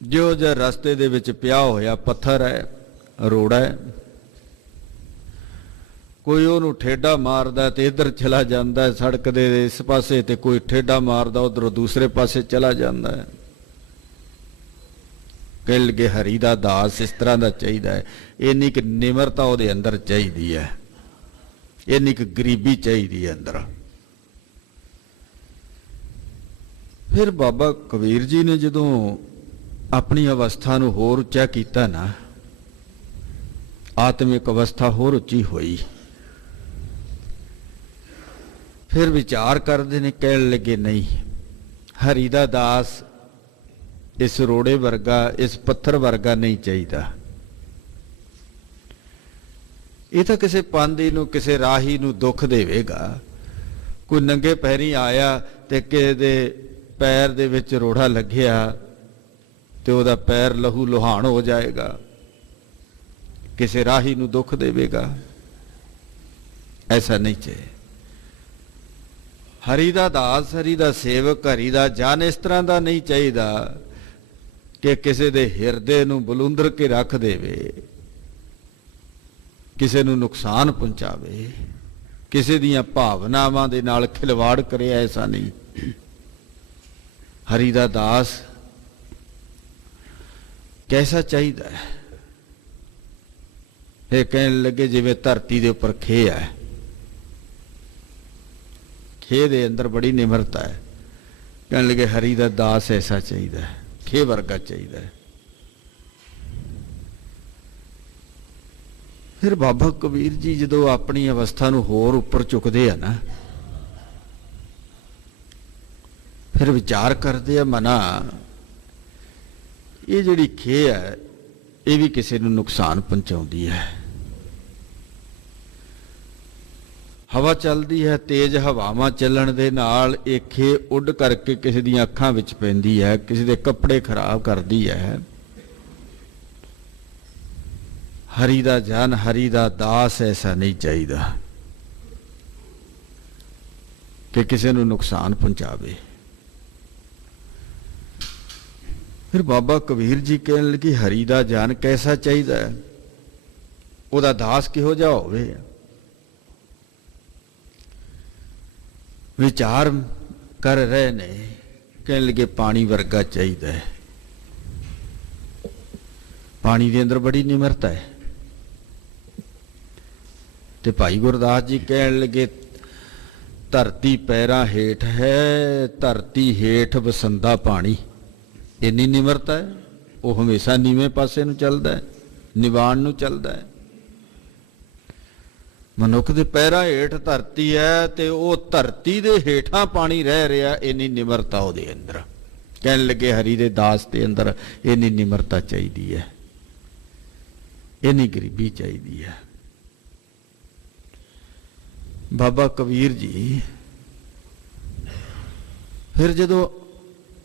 ਜੋ ਜਿਹਾ ਰਸਤੇ ਦੇ ਵਿੱਚ ਪਿਆ ਹੋਇਆ ਪੱਥਰ ਹੈ, ਰੋੜਾ ਹੈ, ਕੋਈ ਉਹਨੂੰ ਠੇਡਾ ਮਾਰਦਾ ਤੇ ਇੱਧਰ ਚਲਾ ਜਾਂਦਾ ਸੜਕ ਦੇ ਇਸ ਪਾਸੇ, ਤੇ ਕੋਈ ਠੇਡਾ ਮਾਰਦਾ ਉਧਰੋਂ ਦੂਸਰੇ ਪਾਸੇ ਚਲਾ ਜਾਂਦਾ ਹੈ। ਕਹਿ ਲਗੇ ਹਰੀ ਦਾ ਦਾਸ ਇਸ ਤਰ੍ਹਾਂ ਦਾ ਚਾਹੀਦਾ ਹੈ। ਇੰਨੀ ਕੁ ਨਿਮਰਤਾ ਉਹਦੇ ਅੰਦਰ ਚਾਹੀਦੀ ਹੈ, ਇੰਨੀ ਕੁ ਗਰੀਬੀ ਚਾਹੀਦੀ ਹੈ ਅੰਦਰ। ਫਿਰ ਬਾਬਾ ਕਬੀਰ ਜੀ ਨੇ ਜਦੋਂ ਆਪਣੀ ਅਵਸਥਾ ਨੂੰ ਹੋਰ ਉੱਚਾ ਕੀਤਾ ਨਾ, ਆਤਮਿਕ ਅਵਸਥਾ ਹੋਰ ਉੱਚੀ ਹੋਈ, ਫਿਰ ਵਿਚਾਰ ਕਰਦੇ ਨੇ, ਕਹਿਣ ਲੱਗੇ ਨਹੀਂ, ਹਰੀ ਦਾ ਦਾਸ ਇਸ ਰੋੜੇ ਵਰਗਾ, ਇਸ ਪੱਥਰ ਵਰਗਾ ਨਹੀਂ ਚਾਹੀਦਾ। ਇਹ ਤਾਂ ਕਿਸੇ ਪਾਂਦੀ ਨੂੰ, ਕਿਸੇ ਰਾਹੀ ਨੂੰ ਦੁੱਖ ਦੇਵੇਗਾ। ਕੋਈ ਨੰਗੇ ਪੈਰੀ ਆਇਆ ਤੇ ਕਿਸੇ ਦੇ ਪੈਰ ਦੇ ਵਿੱਚ ਰੋੜਾ ਲੱਗਿਆ ਤੇ ਉਹਦਾ ਪੈਰ ਲਹੂ ਲੁਹਾਨ ਹੋ ਜਾਏਗਾ, ਕਿਸੇ ਰਾਹੀ ਨੂੰ ਦੁੱਖ ਦੇਵੇਗਾ। ਐਸਾ ਨਹੀਂ ਚਾਹੀਏ। ਹਰੀ ਦਾ ਦਾਸ, ਹਰੀ ਦਾ ਸੇਵਕ, ਹਰੀ ਦਾ ਜਨ ਇਸ ਤਰ੍ਹਾਂ ਦਾ ਨਹੀਂ ਚਾਹੀਦਾ ਕਿ ਕਿਸੇ ਦੇ ਹਿਰਦੇ ਨੂੰ ਬਲੁੰਦਰ ਕੇ ਰੱਖ ਦੇਵੇ, ਕਿਸੇ ਨੂੰ ਨੁਕਸਾਨ ਪਹੁੰਚਾਵੇ, ਕਿਸੇ ਦੀਆਂ ਭਾਵਨਾਵਾਂ ਦੇ ਨਾਲ ਖਿਲਵਾੜ ਕਰੇ, ਐਸਾ ਨਹੀਂ। ਹਰੀ ਦਾ ਦਾਸ ਕੈਸਾ ਚਾਹੀਦਾ ਹੈ? ਇਹ ਕਹਿਣ ਲੱਗੇ ਜਿਵੇਂ ਧਰਤੀ ਦੇ ਉੱਪਰ ਖੇਹ ਹੈ, ਖੇਹ ਦੇ ਅੰਦਰ ਬੜੀ ਨਿਮਰਤਾ ਹੈ। ਕਹਿਣ ਲੱਗੇ ਹਰੀ ਦਾ ਦਾਸ ਐਸਾ ਚਾਹੀਦਾ ਹੈ, ਖੇਹ ਵਰਗਾ ਚਾਹੀਦਾ ਹੈ। ਫਿਰ ਬਾਬਾ ਕਬੀਰ ਜੀ ਜਦੋਂ ਆਪਣੀ ਅਵਸਥਾ ਨੂੰ ਹੋਰ ਉੱਪਰ ਚੁੱਕਦੇ ਆ ਨਾ, ਫਿਰ ਵਿਚਾਰ ਕਰਦੇ ਆ ਮਨਾ, ਇਹ ਜਿਹੜੀ ਖੇਹ ਹੈ ਇਹ ਵੀ ਕਿਸੇ ਨੂੰ ਨੁਕਸਾਨ ਪਹੁੰਚਾਉਂਦੀ ਹੈ। ਹਵਾ ਚੱਲਦੀ ਹੈ, ਤੇਜ਼ ਹਵਾਵਾਂ ਚੱਲਣ ਦੇ ਨਾਲ ਇਹ ਖੇਹ ਉੱਡ ਕਰਕੇ ਕਿਸੇ ਦੀਆਂ ਅੱਖਾਂ ਵਿੱਚ ਪੈਂਦੀ ਹੈ, ਕਿਸੇ ਦੇ ਕੱਪੜੇ ਖਰਾਬ ਕਰਦੀ ਹੈ। ਹਰੀ ਦਾ ਜਨ, ਹਰੀ ਦਾ ਦਾਸ ਐਸਾ ਨਹੀਂ ਚਾਹੀਦਾ ਕਿ ਕਿਸੇ ਨੂੰ ਨੁਕਸਾਨ ਪਹੁੰਚਾਵੇ। ਫਿਰ ਬਾਬਾ ਕਬੀਰ ਜੀ ਕਹਿਣ ਲੱਗੇ ਹਰੀ ਦਾ ਜਨ ਕੈਸਾ ਚਾਹੀਦਾ ਹੈ, ਉਹਦਾ ਦਾਸ ਕਿਹੋ ਜਿਹਾ ਹੋਵੇ। ਵਿਚਾਰ ਕਰ ਰਹੇ ਨੇ, ਕਹਿਣ ਲੱਗੇ ਪਾਣੀ ਵਰਗਾ ਚਾਹੀਦਾ ਹੈ। ਪਾਣੀ ਦੇ ਅੰਦਰ ਬੜੀ ਨਿਮਰਤਾ ਹੈ। ਤੇ ਭਾਈ ਗੁਰਦਾਸ ਜੀ ਕਹਿਣ ਲੱਗੇ ਧਰਤੀ ਪੈਰਾਂ ਹੇਠ ਹੈ, ਧਰਤੀ ਹੇਠ ਵਸੰਦਾ ਪਾਣੀ। ਇੰਨੀ ਨਿਮਰਤਾ ਹੈ, ਉਹ ਹਮੇਸ਼ਾ ਨੀਵੇਂ ਪਾਸੇ ਨੂੰ ਚੱਲਦਾ ਹੈ, ਨਿਵਾਣ ਨੂੰ ਚੱਲਦਾ ਹੈ। ਮਨੁੱਖ ਦੇ ਪੈਰਾਂ ਹੇਠ ਧਰਤੀ ਹੈ ਤੇ ਉਹ ਧਰਤੀ ਦੇ ਹੇਠਾਂ ਪਾਣੀ ਰਹਿ ਰਿਹਾ, ਇੰਨੀ ਨਿਮਰਤਾ ਉਹਦੇ ਅੰਦਰ। ਕਹਿਣ ਲੱਗੇ ਹਰੀ ਦੇ ਦਾਸ ਦੇ ਅੰਦਰ ਇੰਨੀ ਨਿਮਰਤਾ ਚਾਹੀਦੀ ਹੈ, ਇੰਨੀ ਗਰੀਬੀ ਚਾਹੀਦੀ ਹੈ। ਬਾਬਾ ਕਬੀਰ ਜੀ ਫਿਰ ਜਦੋਂ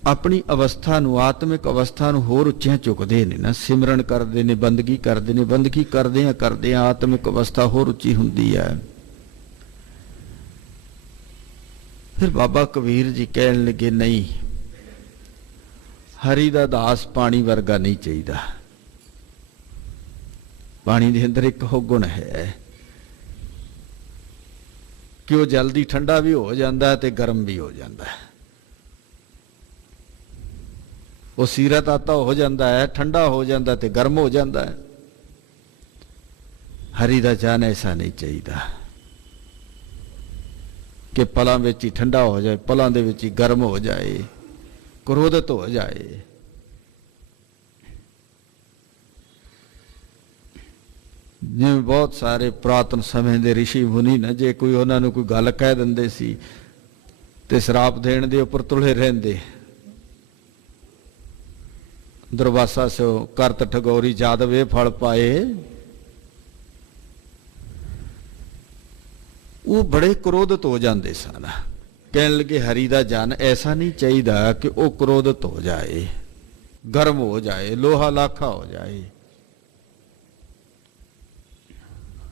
ਆਪਣੀ ਅਵਸਥਾ ਨੂੰ, ਆਤਮਿਕ ਅਵਸਥਾ ਨੂੰ ਹੋਰ ਉੱਚਿਆਂ ਚੁੱਕਦੇ ਨੇ ਨਾ, ਸਿਮਰਨ ਕਰਦੇ ਨੇ, ਬੰਦਗੀ ਕਰਦੇ ਨੇ, ਬੰਦਗੀ ਕਰਦੇ ਆ ਆਤਮਿਕ ਅਵਸਥਾ ਹੋਰ ਉੱਚੀ ਹੁੰਦੀ ਹੈ। ਫਿਰ ਬਾਬਾ ਕਬੀਰ ਜੀ ਕਹਿਣ ਲੱਗੇ ਨਹੀਂ, ਹਰੀ ਦਾ ਦਾਸ ਪਾਣੀ ਵਰਗਾ ਨਹੀਂ ਚਾਹੀਦਾ। ਪਾਣੀ ਦੇ ਅੰਦਰ ਇੱਕ ਹੋ ਗੁਣ ਹੈ ਕਿ ਉਹ ਜਲਦੀ ਠੰਡਾ ਵੀ ਹੋ ਜਾਂਦਾ ਤੇ ਗਰਮ ਵੀ ਹੋ ਜਾਂਦਾ ਹੈ। ਉਹ ਸੀਰਤ ਆਤਾ ਹੋ ਜਾਂਦਾ ਹੈ, ਠੰਡਾ ਹੋ ਜਾਂਦਾ ਤੇ ਗਰਮ ਹੋ ਜਾਂਦਾ ਹੈ। ਹਰੀ ਦਾ ਜਨ ਐਸਾ ਨਹੀਂ ਚਾਹੀਦਾ ਕਿ ਪਲਾਂ ਵਿੱਚ ਹੀ ਠੰਡਾ ਹੋ ਜਾਏ, ਪਲਾਂ ਦੇ ਵਿੱਚ ਹੀ ਗਰਮ ਹੋ ਜਾਏ, ਕ੍ਰੋਧਿਤ ਹੋ ਜਾਏ। ਜਿਵੇਂ ਬਹੁਤ ਸਾਰੇ ਪੁਰਾਤਨ ਸਮੇਂ ਦੇ ਰਿਸ਼ੀ ਮੁਨੀ ਨਾ, ਜੇ ਕੋਈ ਉਹਨਾਂ ਨੂੰ ਕੋਈ ਗੱਲ ਕਹਿ ਦਿੰਦੇ ਸੀ ਤੇ ਸ਼ਰਾਪ ਦੇਣ ਦੇ ਉੱਪਰ ਤੁਲੇ ਰਹਿੰਦੇ। ਦੁਰਵਾਸਾ ਸੋ ਕਰਤ ਠਗੋਰੀ ਜਾਦਵ ਇਹ ਫਲ ਪਾਏ। ਉਹ ਬੜੇ ਕ੍ਰੋਧਿਤ ਹੋ ਜਾਂਦੇ ਸਨ। ਕਹਿਣ ਲੱਗੇ ਹਰੀ ਦਾ ਜਨ ਐਸਾ ਨਹੀਂ ਚਾਹੀਦਾ ਕਿ ਉਹ ਕ੍ਰੋਧਿਤ ਹੋ ਜਾਏ, ਗਰਮ ਹੋ ਜਾਏ, ਲੋਹਾ ਲਾਖਾ ਹੋ ਜਾਏ।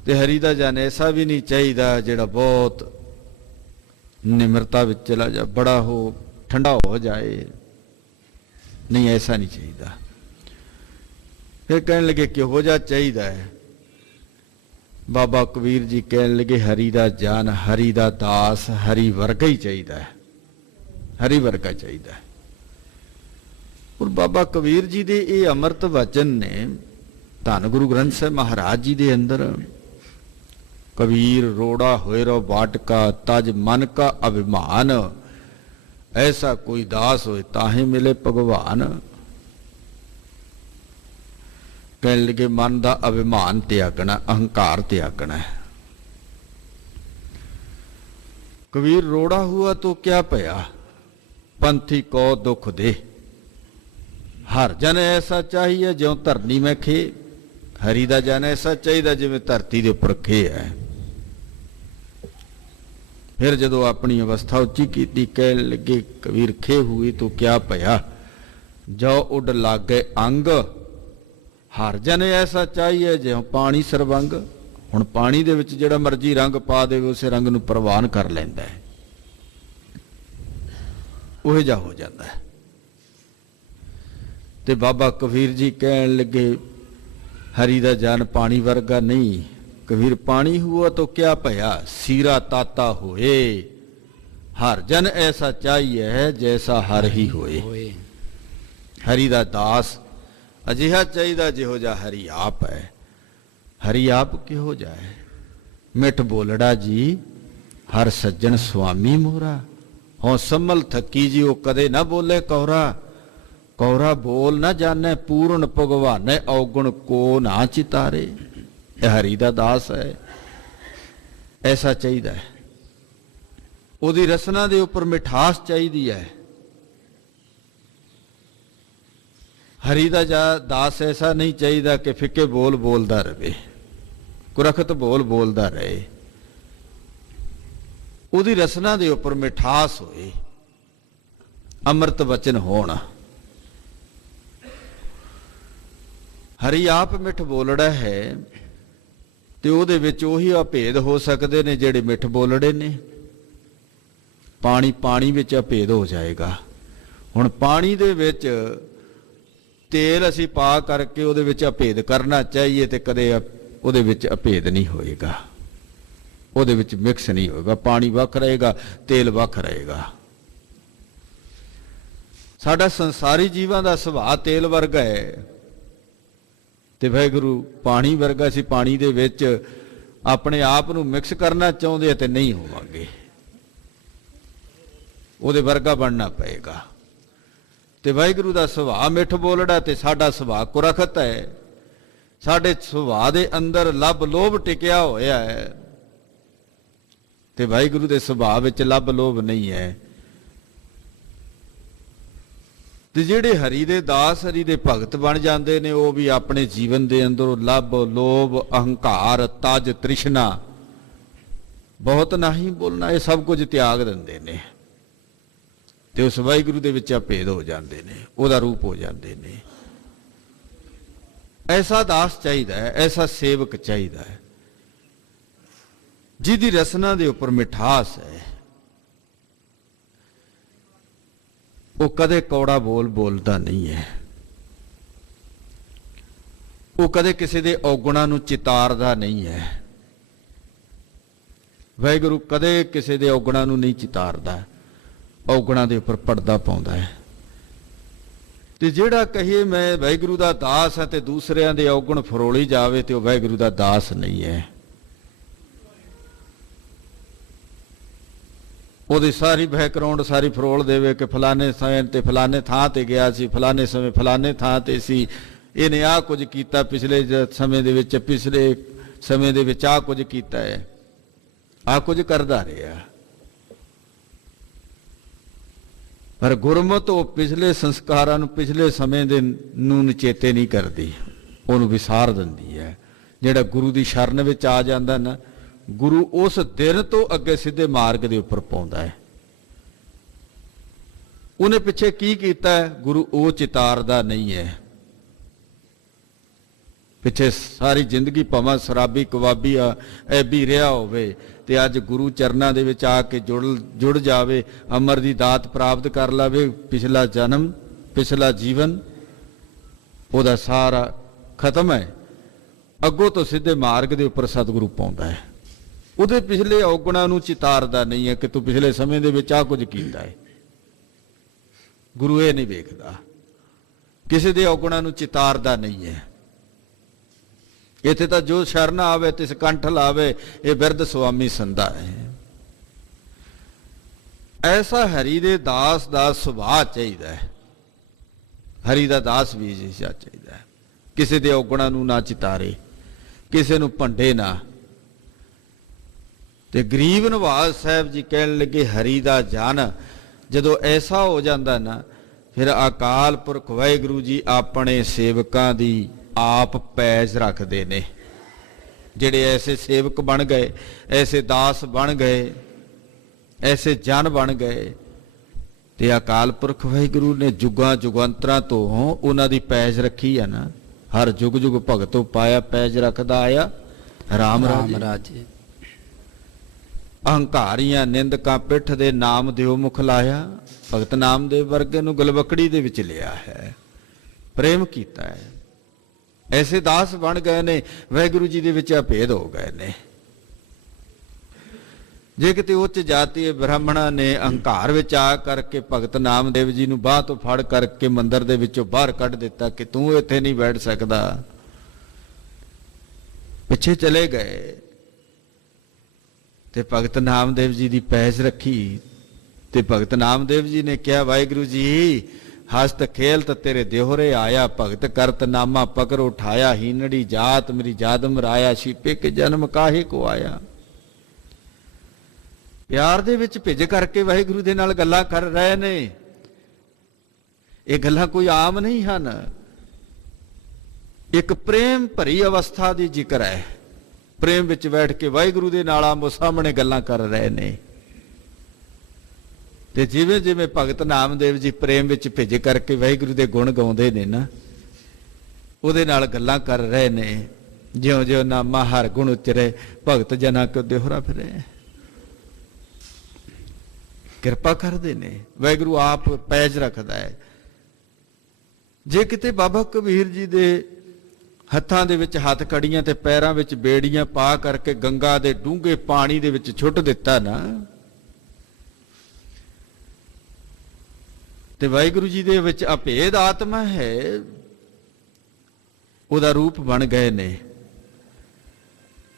ਤੇ ਹਰੀ ਦਾ ਜਨ ਐਸਾ ਵੀ ਨਹੀਂ ਚਾਹੀਦਾ ਜਿਹੜਾ ਬਹੁਤ ਨਿਮਰਤਾ ਵਿੱਚ ਚਲਾ ਜਾ, ਬੜਾ ਹੋ ਠੰਡਾ ਹੋ ਜਾਏ। ਨਹੀਂ, ਐਸਾ ਨਹੀਂ ਚਾਹੀਦਾ। ਫਿਰ ਕਹਿਣ ਲੱਗੇ ਕਿਹੋ ਜਿਹਾ ਚਾਹੀਦਾ ਹੈ? ਬਾਬਾ ਕਬੀਰ ਜੀ ਕਹਿਣ ਲੱਗੇ ਹਰੀ ਦਾ ਜਨ, ਹਰੀ ਦਾ ਦਾਸ ਹਰੀ ਵਰਗਾ ਹੀ ਚਾਹੀਦਾ ਹੈ, ਹਰੀ ਵਰਗਾ ਚਾਹੀਦਾ ਹੈ। ਔਰ ਬਾਬਾ ਕਬੀਰ ਜੀ ਦੇ ਇਹ ਅੰਮ੍ਰਿਤ ਵਚਨ ਨੇ ਧੰਨ ਗੁਰੂ ਗ੍ਰੰਥ ਸਾਹਿਬ ਮਹਾਰਾਜ ਜੀ ਦੇ ਅੰਦਰ, ਕਬੀਰ ਰੋੜਾ ਹੋਏ ਰੋ ਬਾਟਕਾ ਤਜ ਮਨ ਕਾ ਅਭਿਮਾਨ, ਐਸਾ ਕੋਈ ਦਾਸ ਹੋਏ ਤਾਹੇ ਮਿਲੇ ਭਗਵਾਨ। ਕਹਿਣ ਲੱਗੇ ਮਨ ਦਾ ਅਭਿਮਾਨ ਤਿਆਗਣਾ, ਅਹੰਕਾਰ ਤਿਆਗਣਾ ਹੈ। ਕਬੀਰ ਰੋੜਾ ਹੁਆ ਤੋ ਕਿਆ ਭਇਆ, ਪੰਥੀ ਕੋ ਦੁਖ ਦੇ, ਹਰ ਜਨ ਐਸਾ ਚਾਹੀਏ ਜਿਉ ਧਰਨੀ ਮੈਂ ਖੇ। ਹਰੀ ਦਾ ਜਨ ਐਸਾ ਚਾਹੀਦਾ ਜਿਵੇਂ ਧਰਤੀ ਦੇ ਉੱਪਰ ਖੇ ਹੈ। ਫਿਰ ਜਦੋਂ ਆਪਣੀ ਅਵਸਥਾ ਉੱਚੀ ਕੀਤੀ, ਕਹਿਣ ਲੱਗੇ ਕਬੀਰ ਖੇ ਹੋਈ ਤੋ ਕਿਆ ਭਇਆ, ਜੋ ਉੱਡ ਲਾਗੇ ਅੰਗ, ਹਰ ਜਨ ਐਸਾ ਚਾਹੀਏ ਜਿਉ ਪਾਣੀ ਸਰਬੰਗ। ਹੁਣ ਪਾਣੀ ਦੇ ਵਿੱਚ ਜਿਹੜਾ ਮਰਜੀ ਰੰਗ ਪਾ ਦੇਵੇ ਉਸੇ ਰੰਗ ਨੂੰ ਪ੍ਰਵਾਨ ਕਰ ਲੈਂਦਾ ਹੈ, ਉਹ ਜਿਹਾ ਹੋ ਜਾਂਦਾ ਹੈ। ਤੇ ਬਾਬਾ ਕਬੀਰ ਜੀ ਕਹਿਣ ਲੱਗੇ ਹਰੀ ਦਾ ਜਨ ਪਾਣੀ ਵਰਗਾ ਨਹੀਂ। ਕਬੀਰ ਪਾਣੀ ਹੁਆ ਤੋ ਕਿਆ ਭਇਆ, ਸੀਰਾ ਤਾਤਾ ਹੋਏ, ਹਰ ਜਨ ਐਸਾ ਚਾਹੀਏ ਜੈਸਾ ਹਰ ਹੀ ਹੋਏ। ਹਰੀ ਦਾ ਦਾਸ ਅਜਿਹਾ ਚਾਹੀਦਾ ਜਿਹੋ ਜਿਹਾ ਹਰੀ ਆਪ ਹੈ। ਹਰੀ ਆਪ ਕਿਹੋ ਜਿਹਾ ਹੈ? ਮਿੱਠ ਬੋਲੜਾ ਜੀ ਹਰ ਸੱਜਣ ਸੁਆਮੀ ਮੋਰਾ, ਹਉ ਸੰਮਲ ਥੱਕੀ ਜੀ ਉਹ ਕਦੇ ਨਾ ਬੋਲੇ ਕੌਰਾ। ਕੌਰਾ ਬੋਲ ਨਾ ਜਾਣੇ ਪੂਰਨ ਭਗਵਾਨੇ, ਔਗੁਣ ਕੋ ਨਾ ਚਿਤਾਰੇ। ਇਹ ਹਰੀ ਦਾ ਦਾਸ ਹੈ, ਐਸਾ ਚਾਹੀਦਾ ਹੈ। ਉਹਦੀ ਰਸਨਾ ਦੇ ਉੱਪਰ ਮਿਠਾਸ ਚਾਹੀਦੀ ਹੈ। ਹਰੀ ਦਾ ਦਾਸ ਐਸਾ ਨਹੀਂ ਚਾਹੀਦਾ ਕਿ ਫਿੱਕੇ ਬੋਲ ਬੋਲਦਾ ਰਹੇ, ਕੁਰਖਤ ਬੋਲ ਬੋਲਦਾ ਰਹੇ। ਉਹਦੀ ਰਸਨਾ ਦੇ ਉੱਪਰ ਮਿਠਾਸ ਹੋਏ, ਅੰਮ੍ਰਿਤ ਵਚਨ ਹੋਣ। ਹਰੀ ਆਪ ਮਿੱਠ ਬੋਲੜਾ ਹੈ ਤੇ ਉਹਦੇ ਵਿੱਚ ਉਹੀ ਅਭੇਦ ਹੋ ਸਕਦੇ ਨੇ ਜਿਹੜੇ ਮਿੱਠ ਬੋਲੜੇ ਨੇ। ਪਾਣੀ ਵਿੱਚ ਅਭੇਦ ਹੋ ਜਾਏਗਾ। ਹੁਣ ਪਾਣੀ ਦੇ ਵਿੱਚ ਤੇਲ ਅਸੀਂ ਪਾ ਕਰਕੇ ਉਹਦੇ ਵਿੱਚ ਅਭੇਦ ਕਰਨਾ ਚਾਹੀਏ ਤੇ ਕਦੇ ਉਹਦੇ ਵਿੱਚ ਅਭੇਦ ਨਹੀਂ ਹੋਏਗਾ, ਉਹਦੇ ਵਿੱਚ ਮਿਕਸ ਨਹੀਂ ਹੋਏਗਾ। ਪਾਣੀ ਵੱਖ ਰਹੇਗਾ, ਤੇਲ ਵੱਖ ਰਹੇਗਾ। ਸਾਡਾ ਸੰਸਾਰੀ ਜੀਵਾਂ ਦਾ ਸੁਭਾਅ ਤੇਲ ਵਰਗਾ ਹੈ ਤੇ ਵਾਹਿਗੁਰੂ ਪਾਣੀ ਵਰਗਾ। ਸੀ ਪਾਣੀ ਦੇ ਵਿੱਚ ਆਪਣੇ ਆਪ ਨੂੰ ਮਿਕਸ ਕਰਨਾ ਚਾਹੁੰਦੇ ਤੇ ਨਹੀਂ ਹੋਵਾਂਗੇ, ਉਹਦੇ ਵਰਗਾ ਬਣਨਾ ਪਏਗਾ। ਤੇ ਵਾਹਿਗੁਰੂ ਦਾ ਸੁਭਾਅ ਮਿੱਠ ਬੋਲੜਾ ਤੇ ਸਾਡਾ ਸੁਭਾਅ ਕੁਰਖਤ ਹੈ। ਸਾਡੇ ਸੁਭਾਅ ਦੇ ਅੰਦਰ ਲੱਭ ਲੋਭ ਟਿਕਿਆ ਹੋਇਆ ਹੈ। ਤੇ ਵਾਹਿਗੁਰੂ ਦੇ ਸੁਭਾਅ ਵਿੱਚ ਲੱਭ ਲੋਭ ਨਹੀਂ ਹੈ। ਤੇ ਜਿਹੜੇ ਹਰੀ ਦੇ ਦਾਸ, ਹਰੀ ਦੇ ਭਗਤ ਬਣ ਜਾਂਦੇ ਨੇ, ਉਹ ਵੀ ਆਪਣੇ ਜੀਵਨ ਦੇ ਅੰਦਰੋਂ ਲੱਭ, ਲੋਭ, ਅਹੰਕਾਰ, ਤਜ, ਤ੍ਰਿਸ਼ਨਾ, ਬਹੁਤ ਨਹੀਂ ਬੋਲਣਾ, ਇਹ ਸਭ ਕੁਝ ਤਿਆਗ ਦਿੰਦੇ ਨੇ ਤੇ ਉਸ ਵਾਹਿਗੁਰੂ ਦੇ ਵਿੱਚ ਅਭੇਦ ਹੋ ਜਾਂਦੇ ਨੇ, ਉਹਦਾ ਰੂਪ ਹੋ ਜਾਂਦੇ ਨੇ। ਐਸਾ ਦਾਸ ਚਾਹੀਦਾ ਹੈ, ਐਸਾ ਸੇਵਕ ਚਾਹੀਦਾ ਹੈ ਜਿਹਦੀ ਰਸਨਾ ਦੇ ਉੱਪਰ ਮਿਠਾਸ ਹੈ। ਉਹ ਕਦੇ ਕੌੜਾ ਬੋਲ ਬੋਲਦਾ ਨਹੀਂ ਹੈ, ਉਹ ਕਦੇ ਕਿਸੇ ਦੇ ਔਗੁਣਾਂ ਨੂੰ ਚਿਤਾਰਦਾ ਨਹੀਂ ਹੈ। ਵਾਹਿਗੁਰੂ ਕਦੇ ਕਿਸੇ ਦੇ ਔਗੁਣਾਂ ਨੂੰ ਨਹੀਂ ਚਿਤਾਰਦਾ, ਔਗੁਣਾਂ ਦੇ ਉੱਪਰ ਪਰਦਾ ਪਾਉਂਦਾ ਹੈ। ਤੇ ਜਿਹੜਾ ਕਹੇ ਮੈਂ ਵਾਹਿਗੁਰੂ ਦਾ ਦਾਸ ਹਾਂ ਤੇ ਦੂਸਰਿਆਂ ਦੇ ਔਗੁਣ ਫਰੋਲੀ ਜਾਵੇ ਤੇ ਉਹ ਵਾਹਿਗੁਰੂ ਦਾ ਦਾਸ ਨਹੀਂ ਹੈ। ਉਹਦੀ ਸਾਰੀ ਬੈਕਗ੍ਰਾਉਂਡ ਸਾਰੀ ਫਰੋਲ ਦੇਵੇ ਕਿ ਫਲਾਣੇ ਸਮੇਂ ਤੇ ਫਲਾਣੇ ਥਾਂ ਤੇ ਗਿਆ ਸੀ, ਫਲਾਣੇ ਸਮੇਂ ਫਲਾਣੇ ਥਾਂ ਤੇ ਸੀ, ਇਹਨੇ ਆਹ ਕੁਝ ਕੀਤਾ ਪਿਛਲੇ ਸਮੇਂ ਦੇ ਵਿੱਚ, ਪਿਛਲੇ ਸਮੇਂ ਦੇ ਵਿੱਚ ਆਹ ਕੁਝ ਕੀਤਾ ਹੈ, ਆਹ ਕੁਝ ਕਰਦਾ ਰਿਹਾ। ਪਰ ਗੁਰਮਤਿ ਉਹ ਪਿਛਲੇ ਸੰਸਕਾਰਾਂ ਨੂੰ, ਪਿਛਲੇ ਸਮੇਂ ਦੇ ਨੂੰ ਚੇਤੇ ਨਹੀਂ ਕਰਦੀ, ਉਹਨੂੰ ਵਿਸਾਰ ਦਿੰਦੀ ਹੈ। ਜਿਹੜਾ ਗੁਰੂ ਦੀ ਸ਼ਰਨ ਵਿੱਚ ਆ ਜਾਂਦਾ ਨਾ, ਗੁਰੂ ਉਸ ਦਿਨ ਤੋਂ ਅੱਗੇ ਸਿੱਧੇ ਮਾਰਗ ਦੇ ਉੱਪਰ ਪਾਉਂਦਾ ਹੈ। ਉਹਨੇ ਪਿੱਛੇ ਕੀ ਕੀਤਾ ਹੈ, ਗੁਰੂ ਉਹ ਚਿਤਾਰਦਾ ਨਹੀਂ ਹੈ। ਪਿੱਛੇ ਸਾਰੀ ਜ਼ਿੰਦਗੀ ਭਾਵੇਂ ਸ਼ਰਾਬੀ ਕਬਾਬੀ ਐਬੀ ਰਿਹਾ ਹੋਵੇ ਤੇ ਅੱਜ ਗੁਰੂ ਚਰਨਾਂ ਦੇ ਵਿੱਚ ਆ ਕੇ ਜੁੜ ਜਾਵੇ, ਅਮਰ ਦੀ ਦਾਤ ਪ੍ਰਾਪਤ ਕਰ ਲਵੇ, ਪਿਛਲਾ ਜਨਮ, ਪਿਛਲਾ ਜੀਵਨ ਉਹਦਾ ਸਾਰਾ ਖਤਮ ਹੈ। ਅੱਗੋਂ ਤੋਂ ਸਿੱਧੇ ਮਾਰਗ ਦੇ ਉੱਪਰ ਸਤਿਗੁਰੂ ਪਾਉਂਦਾ ਹੈ। ਉਹਦੇ ਪਿਛਲੇ ਔਗੁਣਾਂ ਨੂੰ ਚਿਤਾਰਦਾ ਨਹੀਂ ਹੈ ਕਿ ਤੂੰ ਪਿਛਲੇ ਸਮੇਂ ਦੇ ਵਿੱਚ ਆਹ ਕੁਝ ਕੀਤਾ ਹੈ। ਗੁਰੂ ਇਹ ਨਹੀਂ ਵੇਖਦਾ, ਕਿਸੇ ਦੇ ਔਗੁਣਾਂ ਨੂੰ ਚਿਤਾਰਦਾ ਨਹੀਂ ਹੈ। ਇੱਥੇ ਤਾਂ ਜੋ ਸ਼ਰਨ ਆਵੇ ਤਿਸ ਕੰਠ ਲਾਵੇ, ਇਹ ਬਿਰਧ ਸੁਆਮੀ ਸੰਦਾ ਹੈ। ਐਸਾ ਹਰੀ ਦੇ ਦਾਸ ਦਾ ਸੁਭਾਅ ਚਾਹੀਦਾ ਹੈ। ਹਰੀ ਦਾ ਦਾਸ ਵੀ ਜਿਹਾ ਚਾਹੀਦਾ ਹੈ, ਕਿਸੇ ਦੇ ਔਗੁਣਾਂ ਨੂੰ ਨਾ ਚਿਤਾਰੇ, ਕਿਸੇ ਨੂੰ ਭੰਡੇ ਨਾ। ਤੇ ਗਰੀਬ ਨਿਵਾਜ ਸਾਹਿਬ ਜੀ ਕਹਿਣ ਲੱਗੇ, ਹਰੀ ਦਾ ਜਨ ਜਦੋਂ ਐਸਾ ਹੋ ਜਾਂਦਾ ਨਾ, ਫਿਰ ਅਕਾਲ ਪੁਰਖ ਵਾਹਿਗੁਰੂ ਜੀ ਆਪਣੇ ਸੇਵਕਾਂ ਦੀ ਆਪ ਪੈਜ ਰੱਖਦੇ ਨੇ। ਜਿਹੜੇ ਐਸੇ ਸੇਵਕ ਬਣ ਗਏ, ਐਸੇ ਦਾਸ ਬਣ ਗਏ, ਐਸੇ ਜਨ ਬਣ ਗਏ, ਤੇ ਅਕਾਲ ਪੁਰਖ ਵਾਹਿਗੁਰੂ ਨੇ ਜੁਗਾਂ ਜੁਗੰਤਰਾਂ ਤੋਂ ਉਹਨਾਂ ਦੀ ਪੈਜ ਰੱਖੀ ਆ ਨਾ। ਹਰ ਜੁਗ ਜੁਗ ਭਗਤੋਂ ਪਾਇਆ ਪੈਜ ਰੱਖਦਾ ਆਇਆ ਰਾਮ ਰਾਜੇ। ਅਹੰਕਾਰੀਆਂ ਨਿੰਦਕਾਂ ਪਿੱਠ ਦੇ ਨਾਮ ਦਿਓ ਮੁਖ ਲਾਇਆ। ਭਗਤ ਨਾਮਦੇਵ ਵਰਗੇ ਨੂੰ ਗਲਵਕੜੀ ਦੇ ਵਿੱਚ ਲਿਆ ਹੈ, ਪ੍ਰੇਮ ਕੀਤਾ ਹੈ। ਐਸੇ ਦਾਸ ਬਣ ਗਏ ਨੇ, ਵਾਹਿਗੁਰੂ ਜੀ ਦੇ ਵਿੱਚ ਅਭੇਦ ਹੋ ਗਏ ਨੇ। ਜੇ ਕਿਤੇ ਉੱਚ ਜਾਤੀ ਬ੍ਰਾਹਮਣਾਂ ਨੇ ਅਹੰਕਾਰ ਵਿੱਚ ਆ ਕਰਕੇ ਭਗਤ ਨਾਮਦੇਵ ਜੀ ਨੂੰ ਬਾਹ ਤੋਂ ਫੜ ਕਰਕੇ ਮੰਦਿਰ ਦੇ ਵਿੱਚੋਂ ਬਾਹਰ ਕੱਢ ਦਿੱਤਾ ਕਿ ਤੂੰ ਇੱਥੇ ਨਹੀਂ ਬੈਠ ਸਕਦਾ, ਪਿੱਛੇ ਚਲੇ ਗਏ, ਤੇ ਭਗਤ ਨਾਮਦੇਵ ਜੀ ਦੀ ਪੈਜ ਰੱਖੀ। ਤੇ ਭਗਤ ਨਾਮਦੇਵ ਜੀ ਨੇ ਕਿਹਾ, ਵਾਹਿਗੁਰੂ ਜੀ ਹਸਤ ਖੇਲਤ ਤੇਰੇ ਦਿਹੁਰੇ ਆਇਆ, ਭਗਤ ਕਰਤ ਨਾਮਾ ਪਕਰ ਉਠਾਇਆ, ਹੀਨੜੀ ਜਾਤ ਮੇਰੀ ਜਾਦਮ ਰਾਇਆ, ਛੀਪੇ ਕੇ ਜਨਮ ਕਾਹੇ ਕੋ ਆਇਆ। ਪਿਆਰ ਦੇ ਵਿੱਚ ਭਿੱਜ ਕਰਕੇ ਵਾਹਿਗੁਰੂ ਦੇ ਨਾਲ ਗੱਲਾਂ ਕਰ ਰਹੇ ਨੇ। ਇਹ ਗੱਲਾਂ ਕੋਈ ਆਮ ਨਹੀਂ ਹਨ, ਇੱਕ ਪ੍ਰੇਮ ਭਰੀ ਅਵਸਥਾ ਦੀ ਜ਼ਿਕਰ ਹੈ। ਪ੍ਰੇਮ ਵਿੱਚ ਬੈਠ ਕੇ ਵਾਹਿਗੁਰੂ ਦੇ ਨਾਲ ਆਮੋ ਸਾਹਮਣੇ ਗੱਲਾਂ ਕਰ ਰਹੇ ਨੇ। ਤੇ ਜਿਵੇਂ ਜਿਵੇਂ ਭਗਤ ਨਾਮਦੇਵ ਜੀ ਪ੍ਰੇਮ ਵਿੱਚ ਭਿੱਜ ਕਰਕੇ ਵਾਹਿਗੁਰੂ ਦੇ ਗੁਣ ਗਾਉਂਦੇ ਨੇ ਨਾ, ਉਹਦੇ ਨਾਲ ਗੱਲਾਂ ਕਰ ਰਹੇ ਨੇ। ਜਿਉਂ ਜਿਉਂ ਨਾਮਾ ਹਰ ਗੁਣ ਉਚਰੇ, ਭਗਤ ਜਨਾ ਕੋ ਦਿਹੁਰਾ ਫਿਰੇ। ਕਿਰਪਾ ਕਰਦੇ ਨੇ, ਵਾਹਿਗੁਰੂ ਆਪ ਪੈਜ ਰੱਖਦਾ ਹੈ। ਜੇ ਕਿਤੇ ਬਾਬਾ ਕਬੀਰ ਜੀ ਦੇ ਹੱਥਾਂ ਦੇ ਵਿੱਚ ਹੱਥ ਕੜੀਆਂ ਤੇ ਪੈਰਾਂ ਵਿੱਚ ਬੇੜੀਆਂ ਪਾ ਕਰਕੇ ਗੰਗਾ ਦੇ ਡੂੰਘੇ ਪਾਣੀ ਦੇ ਵਿੱਚ ਛੁੱਟ ਦਿੱਤਾ ਨਾ, ਤੇ ਵਾਹਿਗੁਰੂ ਜੀ ਦੇ ਵਿੱਚ ਅਭੇਦ ਆਤਮਾ ਹੈ, ਉਹਦਾ ਰੂਪ ਬਣ ਗਏ ਨੇ।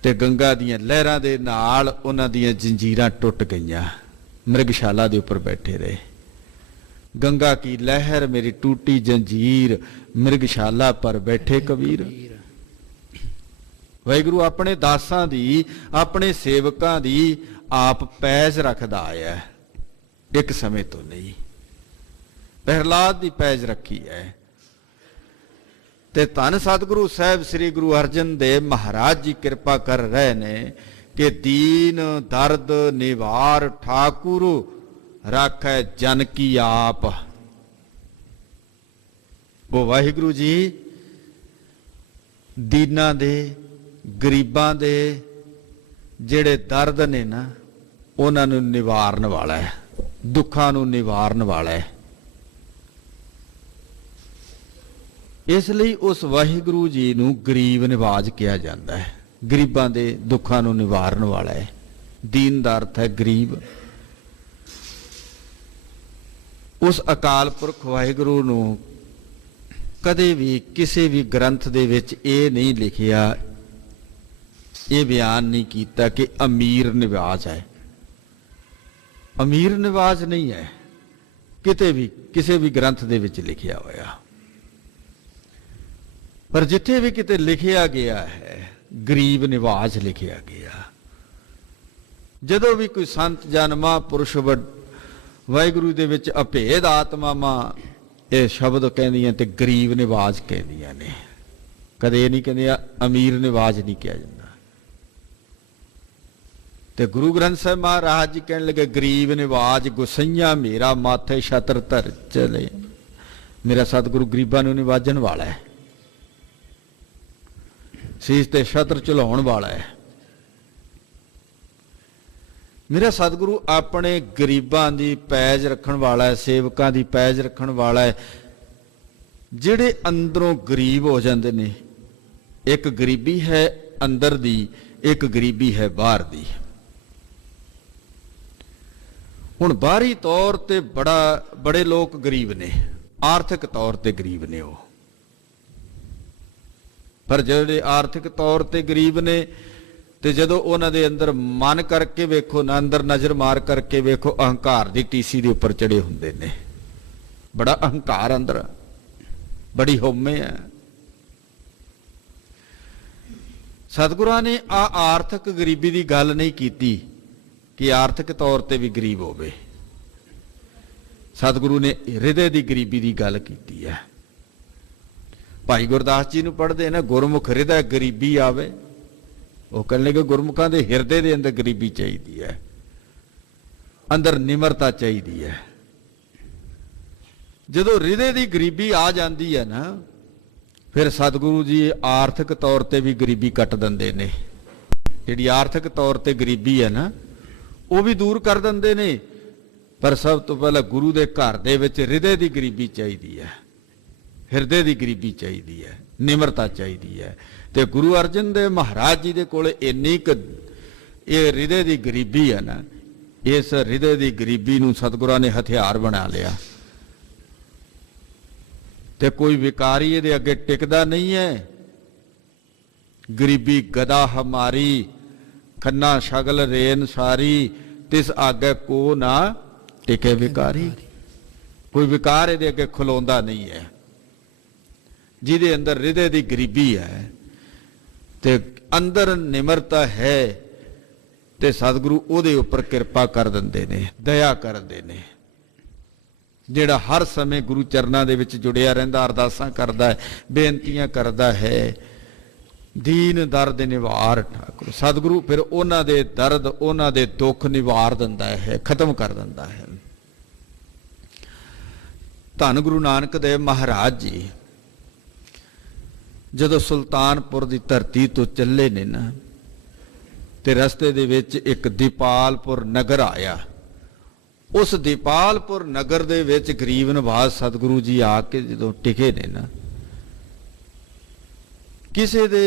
ਤੇ ਗੰਗਾ ਦੀਆਂ ਲਹਿਰਾਂ ਦੇ ਨਾਲ ਉਹਨਾਂ ਦੀਆਂ ਜੰਜੀਰਾਂ ਟੁੱਟ ਗਈਆਂ, ਮ੍ਰਿਗਸ਼ਾਲਾ ਦੇ ਉੱਪਰ ਬੈਠੇ ਰਹੇ। ਗੰਗਾ ਕੀ ਲਹਿਰ ਮੇਰੀ ਟੂਟੀ ਜੰਜੀਰ, ਮ੍ਰਿਗਸ਼ਾਲਾ ਪਰ ਬੈਠੇ ਕਬੀਰ। ਵਾਹਿਗੁਰੂ ਆਪਣੇ ਦਾਸਾਂ ਦੀ, ਆਪਣੇ ਸੇਵਕਾਂ ਦੀ ਆਪ ਪੈਜ ਰੱਖਦਾ ਆਇਆ ਹੈ, ਇੱਕ ਸਮੇਂ ਤੋਂ ਨਹੀਂ। ਪ੍ਰਹਿਲਾਦ ਦੀ ਪੈਜ ਰੱਖੀ ਹੈ। ਤੇ ਧੰਨ ਸਤਿਗੁਰੂ ਸਾਹਿਬ ਸ੍ਰੀ ਗੁਰੂ ਅਰਜਨ ਦੇਵ ਮਹਾਰਾਜ ਜੀ ਕਿਰਪਾ ਕਰ ਰਹੇ ਨੇ ਕਿ ਦੀਨ ਦਰਦ ਨਿਵਾਰ ਠਾਕੁਰ ਰਾਖੈ ਜਨ ਕੀ ਆਪ। ਉਹ ਵਾਹਿਗੁਰੂ ਜੀ ਦੀਨਾਂ ਦੇ ਗਰੀਬਾਂ ਦੇ ਜਿਹੜੇ ਦਰਦ ਨੇ ਨਾ ਉਹਨਾਂ ਨੂੰ ਨਿਵਾਰਨ ਵਾਲਾ ਹੈ, ਦੁੱਖਾਂ ਨੂੰ ਨਿਵਾਰਨ ਵਾਲਾ ਹੈ। ਇਸ ਲਈ ਉਸ ਵਾਹਿਗੁਰੂ ਜੀ ਨੂੰ ਗਰੀਬ ਨਿਵਾਜ ਕਿਹਾ ਜਾਂਦਾ ਹੈ। ਗਰੀਬਾਂ ਦੇ ਦੁੱਖਾਂ ਨੂੰ ਨਿਵਾਰਨ ਵਾਲਾ ਹੈ। ਦੀਨ ਦਾ ਅਰਥ ਹੈ ਗਰੀਬ। ਉਸ ਅਕਾਲ ਪੁਰਖ ਵਾਹਿਗੁਰੂ ਨੂੰ ਕਦੇ ਵੀ ਕਿਸੇ ਵੀ ਗ੍ਰੰਥ ਦੇ ਵਿੱਚ ਇਹ ਨਹੀਂ ਲਿਖਿਆ, ਇਹ ਬਿਆਨ ਨਹੀਂ ਕੀਤਾ ਕਿ ਅਮੀਰ ਨਿਵਾਜ ਹੈ। ਅਮੀਰ ਨਿਵਾਜ ਨਹੀਂ ਹੈ ਕਿਤੇ ਵੀ, ਕਿਸੇ ਵੀ ਗ੍ਰੰਥ ਦੇ ਵਿੱਚ ਲਿਖਿਆ ਹੋਇਆ। ਪਰ ਜਿੱਥੇ ਵੀ ਕਿਤੇ ਲਿਖਿਆ ਗਿਆ ਹੈ ਗਰੀਬ ਨਿਵਾਜ ਲਿਖਿਆ ਗਿਆ। ਜਦੋਂ ਵੀ ਕੋਈ ਸੰਤ ਜਨ ਮਹਾਂਪੁਰਸ਼ ਵਾਹਿਗੁਰੂ ਦੇ ਵਿੱਚ ਅਭੇਦ ਆਤਮਾਵਾਂ ਇਹ ਸ਼ਬਦ ਕਹਿੰਦੀਆਂ ਤੇ ਗਰੀਬ ਨਿਵਾਜ ਕਹਿੰਦੀਆਂ ਨੇ। ਕਦੇ ਇਹ ਨਹੀਂ ਕਹਿੰਦੇ ਅਮੀਰ ਨਿਵਾਜ ਨਹੀਂ ਕਿਹਾ ਜਾਂਦਾ। ਤੇ ਗੁਰੂ ਗ੍ਰੰਥ ਸਾਹਿਬ ਮਹਾਰਾਜ ਜੀ ਕਹਿਣ ਲੱਗੇ ਗਰੀਬ ਨਿਵਾਜ ਗੁਸਈਆ ਮੇਰਾ ਮਾਥੇ ਛਤਰ ਧਰ ਚਲੇ। ਮੇਰਾ ਸਤਿਗੁਰੂ ਗਰੀਬਾਂ ਨੂੰ ਨਿਵਾਜਣ ਵਾਲਾ ਹੈ, ਸੀਸ ਤੇ ਛਤਰ ਝੁਲਾਉਣ ਵਾਲਾ ਹੈ। ਮੇਰਾ ਸਤਿਗੁਰੂ ਆਪਣੇ ਗਰੀਬਾਂ ਦੀ ਪੈਜ ਰੱਖਣ ਵਾਲਾ ਹੈ, ਸੇਵਕਾਂ ਦੀ ਪੈਜ ਰੱਖਣ ਵਾਲਾ ਹੈ। ਜਿਹੜੇ ਅੰਦਰੋਂ ਗਰੀਬ ਹੋ ਜਾਂਦੇ ਨੇ, ਇੱਕ ਗਰੀਬੀ ਹੈ ਅੰਦਰ ਦੀ, ਇੱਕ ਗਰੀਬੀ ਹੈ ਬਾਹਰ ਦੀ। ਹੁਣ ਬਾਹਰੀ ਤੌਰ ਤੇ ਬੜੇ ਲੋਕ ਗਰੀਬ ਨੇ, ਆਰਥਿਕ ਤੌਰ ਤੇ ਗਰੀਬ ਨੇ ਉਹ। ਪਰ ਜਿਹੜੇ ਆਰਥਿਕ ਤੌਰ ਤੇ ਗਰੀਬ ਨੇ ਤੇ ਜਦੋਂ ਉਹਨਾਂ ਦੇ ਅੰਦਰ ਮਨ ਕਰਕੇ ਵੇਖੋ ਨਾ, ਅੰਦਰ ਨਜ਼ਰ ਮਾਰ ਕਰਕੇ ਵੇਖੋ, ਅਹੰਕਾਰ ਦੀ ਟੀਸੀ ਦੇ ਉੱਪਰ ਚੜੇ ਹੁੰਦੇ ਨੇ। ਬੜਾ ਅਹੰਕਾਰ ਅੰਦਰ, ਬੜੀ ਹਉਮੈ ਹੈ। ਸਤਿਗੁਰਾਂ ਨੇ ਆਰਥਿਕ ਗਰੀਬੀ ਦੀ ਗੱਲ ਨਹੀਂ ਕੀਤੀ ਕਿ ਆਰਥਿਕ ਤੌਰ ਤੇ ਵੀ ਗਰੀਬ ਹੋਵੇ। ਸਤਿਗੁਰੂ ਨੇ ਹਿਰਦੇ ਦੀ ਗਰੀਬੀ ਦੀ ਗੱਲ ਕੀਤੀ ਹੈ। ਭਾਈ ਗੁਰਦਾਸ ਜੀ ਨੂੰ ਪੜ੍ਹਦੇ ਨਾ, ਗੁਰਮੁਖ ਹਿਰਦਾ ਗਰੀਬੀ ਆਵੇ। ਉਹ ਕਹਿਣ ਲੱਗੇ ਗੁਰਮੁਖਾਂ ਦੇ ਹਿਰਦੇ ਦੇ ਅੰਦਰ ਗਰੀਬੀ ਚਾਹੀਦੀ ਹੈ, ਅੰਦਰ ਨਿਮਰਤਾ ਚਾਹੀਦੀ ਹੈ। ਜਦੋਂ ਹਿਰਦੇ ਦੀ ਗਰੀਬੀ ਆ ਜਾਂਦੀ ਹੈ ਨਾ, ਫਿਰ ਸਤਿਗੁਰੂ ਜੀ ਆਰਥਿਕ ਤੌਰ ਤੇ ਵੀ ਗਰੀਬੀ ਕੱਟ ਦਿੰਦੇ ਨੇ। ਜਿਹੜੀ ਆਰਥਿਕ ਤੌਰ ਤੇ ਗਰੀਬੀ ਹੈ ਨਾ, ਉਹ ਵੀ ਦੂਰ ਕਰ ਦਿੰਦੇ ਨੇ। ਪਰ ਸਭ ਤੋਂ ਪਹਿਲਾਂ ਗੁਰੂ ਦੇ ਘਰ ਦੇ ਵਿੱਚ ਹਿਰਦੇ ਦੀ ਗਰੀਬੀ ਚਾਹੀਦੀ ਹੈ, ਹਿਰਦੇ ਦੀ ਗਰੀਬੀ ਚਾਹੀਦੀ ਹੈ, ਨਿਮਰਤਾ ਚਾਹੀਦੀ ਹੈ। ਤੇ ਗੁਰੂ ਅਰਜਨ ਦੇਵ ਮਹਾਰਾਜ ਜੀ ਦੇ ਕੋਲ ਇੰਨੀ ਕੁ ਇਹ ਹਿਰਦੇ ਦੀ ਗਰੀਬੀ ਹੈ ਨਾ, ਇਸ ਹਿਰਦੇ ਦੀ ਗਰੀਬੀ ਨੂੰ ਸਤਿਗੁਰਾਂ ਨੇ ਹਥਿਆਰ ਬਣਾ ਲਿਆ। ਤੇ ਕੋਈ ਵਿਕਾਰੀ ਇਹਦੇ ਅੱਗੇ ਟਿਕਦਾ ਨਹੀਂ ਹੈ। ਗਰੀਬੀ ਗਦਾ ਹਮਾਰੀ, ਖੰਨਾ ਸ਼ਗਲ ਰੇਨ ਸਾਰੀ, ਤਿਸ ਆਗੇ ਕੋ ਨਾ ਟਿਕੇ ਵਿਕਾਰੀ। ਕੋਈ ਵਿਕਾਰ ਇਹਦੇ ਅੱਗੇ ਖਲੋਂਦਾ ਨਹੀਂ ਹੈ। ਜਿਹਦੇ ਅੰਦਰ ਹਿਰਦੇ ਦੀ ਗਰੀਬੀ ਹੈ ਤੇ ਅੰਦਰ ਨਿਮਰਤਾ ਹੈ ਤੇ ਸਤਿਗੁਰੂ ਉਹਦੇ ਉੱਪਰ ਕਿਰਪਾ ਕਰ ਦਿੰਦੇ ਨੇ, ਦਇਆ ਕਰਦੇ ਨੇ। ਜਿਹੜਾ ਹਰ ਸਮੇਂ ਗੁਰੂ ਚਰਨਾਂ ਦੇ ਵਿੱਚ ਜੁੜਿਆ ਰਹਿੰਦਾ, ਅਰਦਾਸਾਂ ਕਰਦਾ ਹੈ, ਬੇਨਤੀਆਂ ਕਰਦਾ ਹੈ, ਦੀਨ ਦਰਦ ਨਿਵਾਰ ਠਾਕੁਰ। ਸਤਿਗੁਰੂ ਫਿਰ ਉਹਨਾਂ ਦੇ ਦਰਦ, ਉਹਨਾਂ ਦੇ ਦੁੱਖ ਨਿਵਾਰ ਦਿੰਦਾ ਹੈ, ਖਤਮ ਕਰ ਦਿੰਦਾ ਹੈ। ਧੰਨ ਗੁਰੂ ਨਾਨਕ ਦੇਵ ਮਹਾਰਾਜ ਜੀ ਜਦੋਂ ਸੁਲਤਾਨਪੁਰ ਦੀ ਧਰਤੀ ਤੋਂ ਚੱਲੇ ਨੇ ਨਾ, ਤੇ ਰਸਤੇ ਦੇ ਵਿੱਚ ਇੱਕ ਦੀਪਾਲਪੁਰ ਨਗਰ ਆਇਆ। ਉਸ ਦੀਪਾਲਪੁਰ ਨਗਰ ਦੇ ਵਿੱਚ ਗਰੀਬ ਨਿਵਾਜ ਸਤਿਗੁਰੂ ਜੀ ਆ ਕੇ ਜਦੋਂ ਟਿਕੇ ਨੇ ਨਾ, ਕਿਸੇ ਦੇ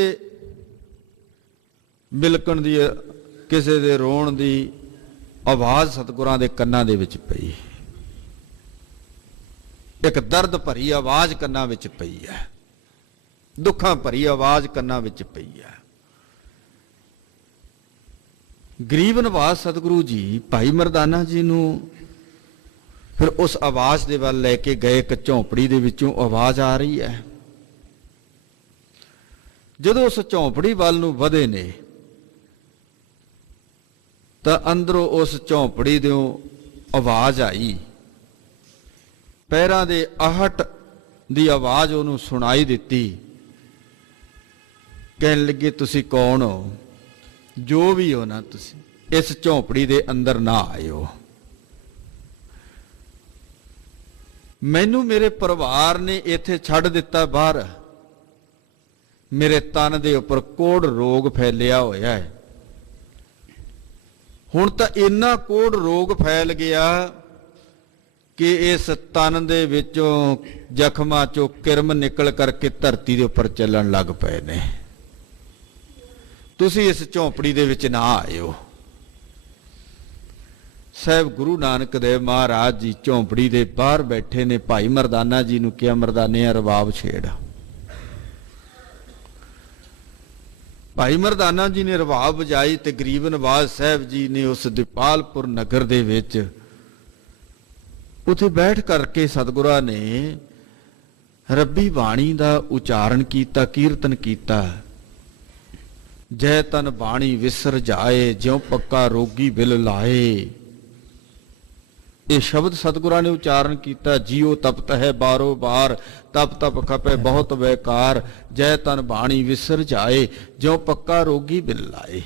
ਬਿਲਕਣ ਦੀ, ਕਿਸੇ ਦੇ ਰੋਣ ਦੀ ਆਵਾਜ਼ ਸਤਿਗੁਰਾਂ ਦੇ ਕੰਨਾਂ ਦੇ ਵਿੱਚ ਪਈ। ਇੱਕ ਦਰਦ ਭਰੀ ਆਵਾਜ਼ ਕੰਨਾਂ ਵਿੱਚ ਪਈ ਹੈ, ਦੁੱਖਾਂ ਭਰੀ ਆਵਾਜ਼ ਕੰਨਾਂ ਵਿੱਚ ਪਈ ਹੈ। ਗਰੀਬ ਨਿਵਾਜ ਸਤਿਗੁਰੂ ਜੀ ਭਾਈ ਮਰਦਾਨਾ ਜੀ ਨੂੰ ਫਿਰ ਉਸ ਆਵਾਜ਼ ਦੇ ਵੱਲ ਲੈ ਕੇ ਗਏ। ਇੱਕ ਝੌਂਪੜੀ ਦੇ ਵਿੱਚੋਂ ਆਵਾਜ਼ ਆ ਰਹੀ ਹੈ। ਜਦੋਂ ਉਸ ਝੌਂਪੜੀ ਵੱਲ ਨੂੰ ਵਧੇ ਨੇ ਤਾਂ ਅੰਦਰੋਂ ਉਸ ਝੌਂਪੜੀ ਦਿਓ ਆਵਾਜ਼ ਆਈ, ਪੈਰਾਂ ਦੇ ਆਹਟ ਦੀ ਆਵਾਜ਼ ਉਹਨੂੰ ਸੁਣਾਈ ਦਿੱਤੀ। ਕਹਿਣ ਲੱਗੇ, ਤੁਸੀਂ ਕੌਣ ਹੋ? ਜੋ ਵੀ ਹੋ ਨਾ, ਤੁਸੀਂ ਇਸ ਝੌਂਪੜੀ ਦੇ ਅੰਦਰ ਨਾ ਆਇਓ। ਮੈਨੂੰ ਮੇਰੇ ਪਰਿਵਾਰ ਨੇ ਇੱਥੇ ਛੱਡ ਦਿੱਤਾ ਬਾਹਰ। ਮੇਰੇ ਤਨ ਦੇ ਉੱਪਰ ਕੋੜ ਰੋਗ ਫੈਲਿਆ ਹੋਇਆ ਹੈ। ਹੁਣ ਤਾਂ ਇੰਨਾ ਕੋੜ ਰੋਗ ਫੈਲ ਗਿਆ ਕਿ ਇਸ ਤਨ ਦੇ ਵਿੱਚੋਂ ਜ਼ਖਮਾਂ ਚੋਂ ਕਿਰਮ ਨਿਕਲ ਕਰਕੇ ਧਰਤੀ ਦੇ ਉੱਪਰ ਚੱਲਣ ਲੱਗ ਪਏ ਨੇ। ਤੁਸੀਂ ਇਸ ਝੌਂਪੜੀ ਦੇ ਵਿੱਚ ਨਾ ਆਇਓ। ਸਾਹਿਬ ਗੁਰੂ ਨਾਨਕ ਦੇਵ ਮਹਾਰਾਜ ਜੀ ਝੌਂਪੜੀ ਦੇ ਬਾਹਰ ਬੈਠੇ ਨੇ। ਭਾਈ ਮਰਦਾਨਾ ਜੀ ਨੂੰ ਕਿਹਾ, ਮਰਦਾਨਿਆ ਰਬਾਬ ਛੇੜ। ਭਾਈ ਮਰਦਾਨਾ ਜੀ ਨੇ ਰਬਾਬ ਵਜਾਈ ਤੇ ਗਰੀਬ ਨਵਾਜ਼ ਸਾਹਿਬ ਜੀ ਨੇ ਉਸ ਦੀਪਾਲਪੁਰ ਨਗਰ ਦੇ ਵਿੱਚ ਉੱਥੇ ਬੈਠ ਕਰਕੇ ਸਤਿਗੁਰਾਂ ਨੇ ਰੱਬੀ ਬਾਣੀ ਦਾ ਉਚਾਰਨ ਕੀਤਾ, ਕੀਰਤਨ ਕੀਤਾ। ਜੈ ਤਨ ਬਾਣੀ ਵਿਸਰ ਜਾਏ, ਜਿਉ ਪੱਕਾ ਰੋਗੀ ਬਿਲ ਲਾਏ। ਇਹ ਸ਼ਬਦ ਸਤਿਗੁਰਾਂ ਨੇ ਉਚਾਰਨ ਕੀਤਾ। ਜੀਉ ਤਪਤ ਹੈ ਬਾਰੋ ਬਾਰ, ਤਪ ਤਪ ਖਪੇ ਬਹੁਤ ਬੇਕਾਰ। ਜੈ ਤਨ ਬਾਣੀ ਵਿਸਰ ਜਾਏ, ਜਿਉ ਪੱਕਾ ਰੋਗੀ ਬਿਲ ਲਾਏ।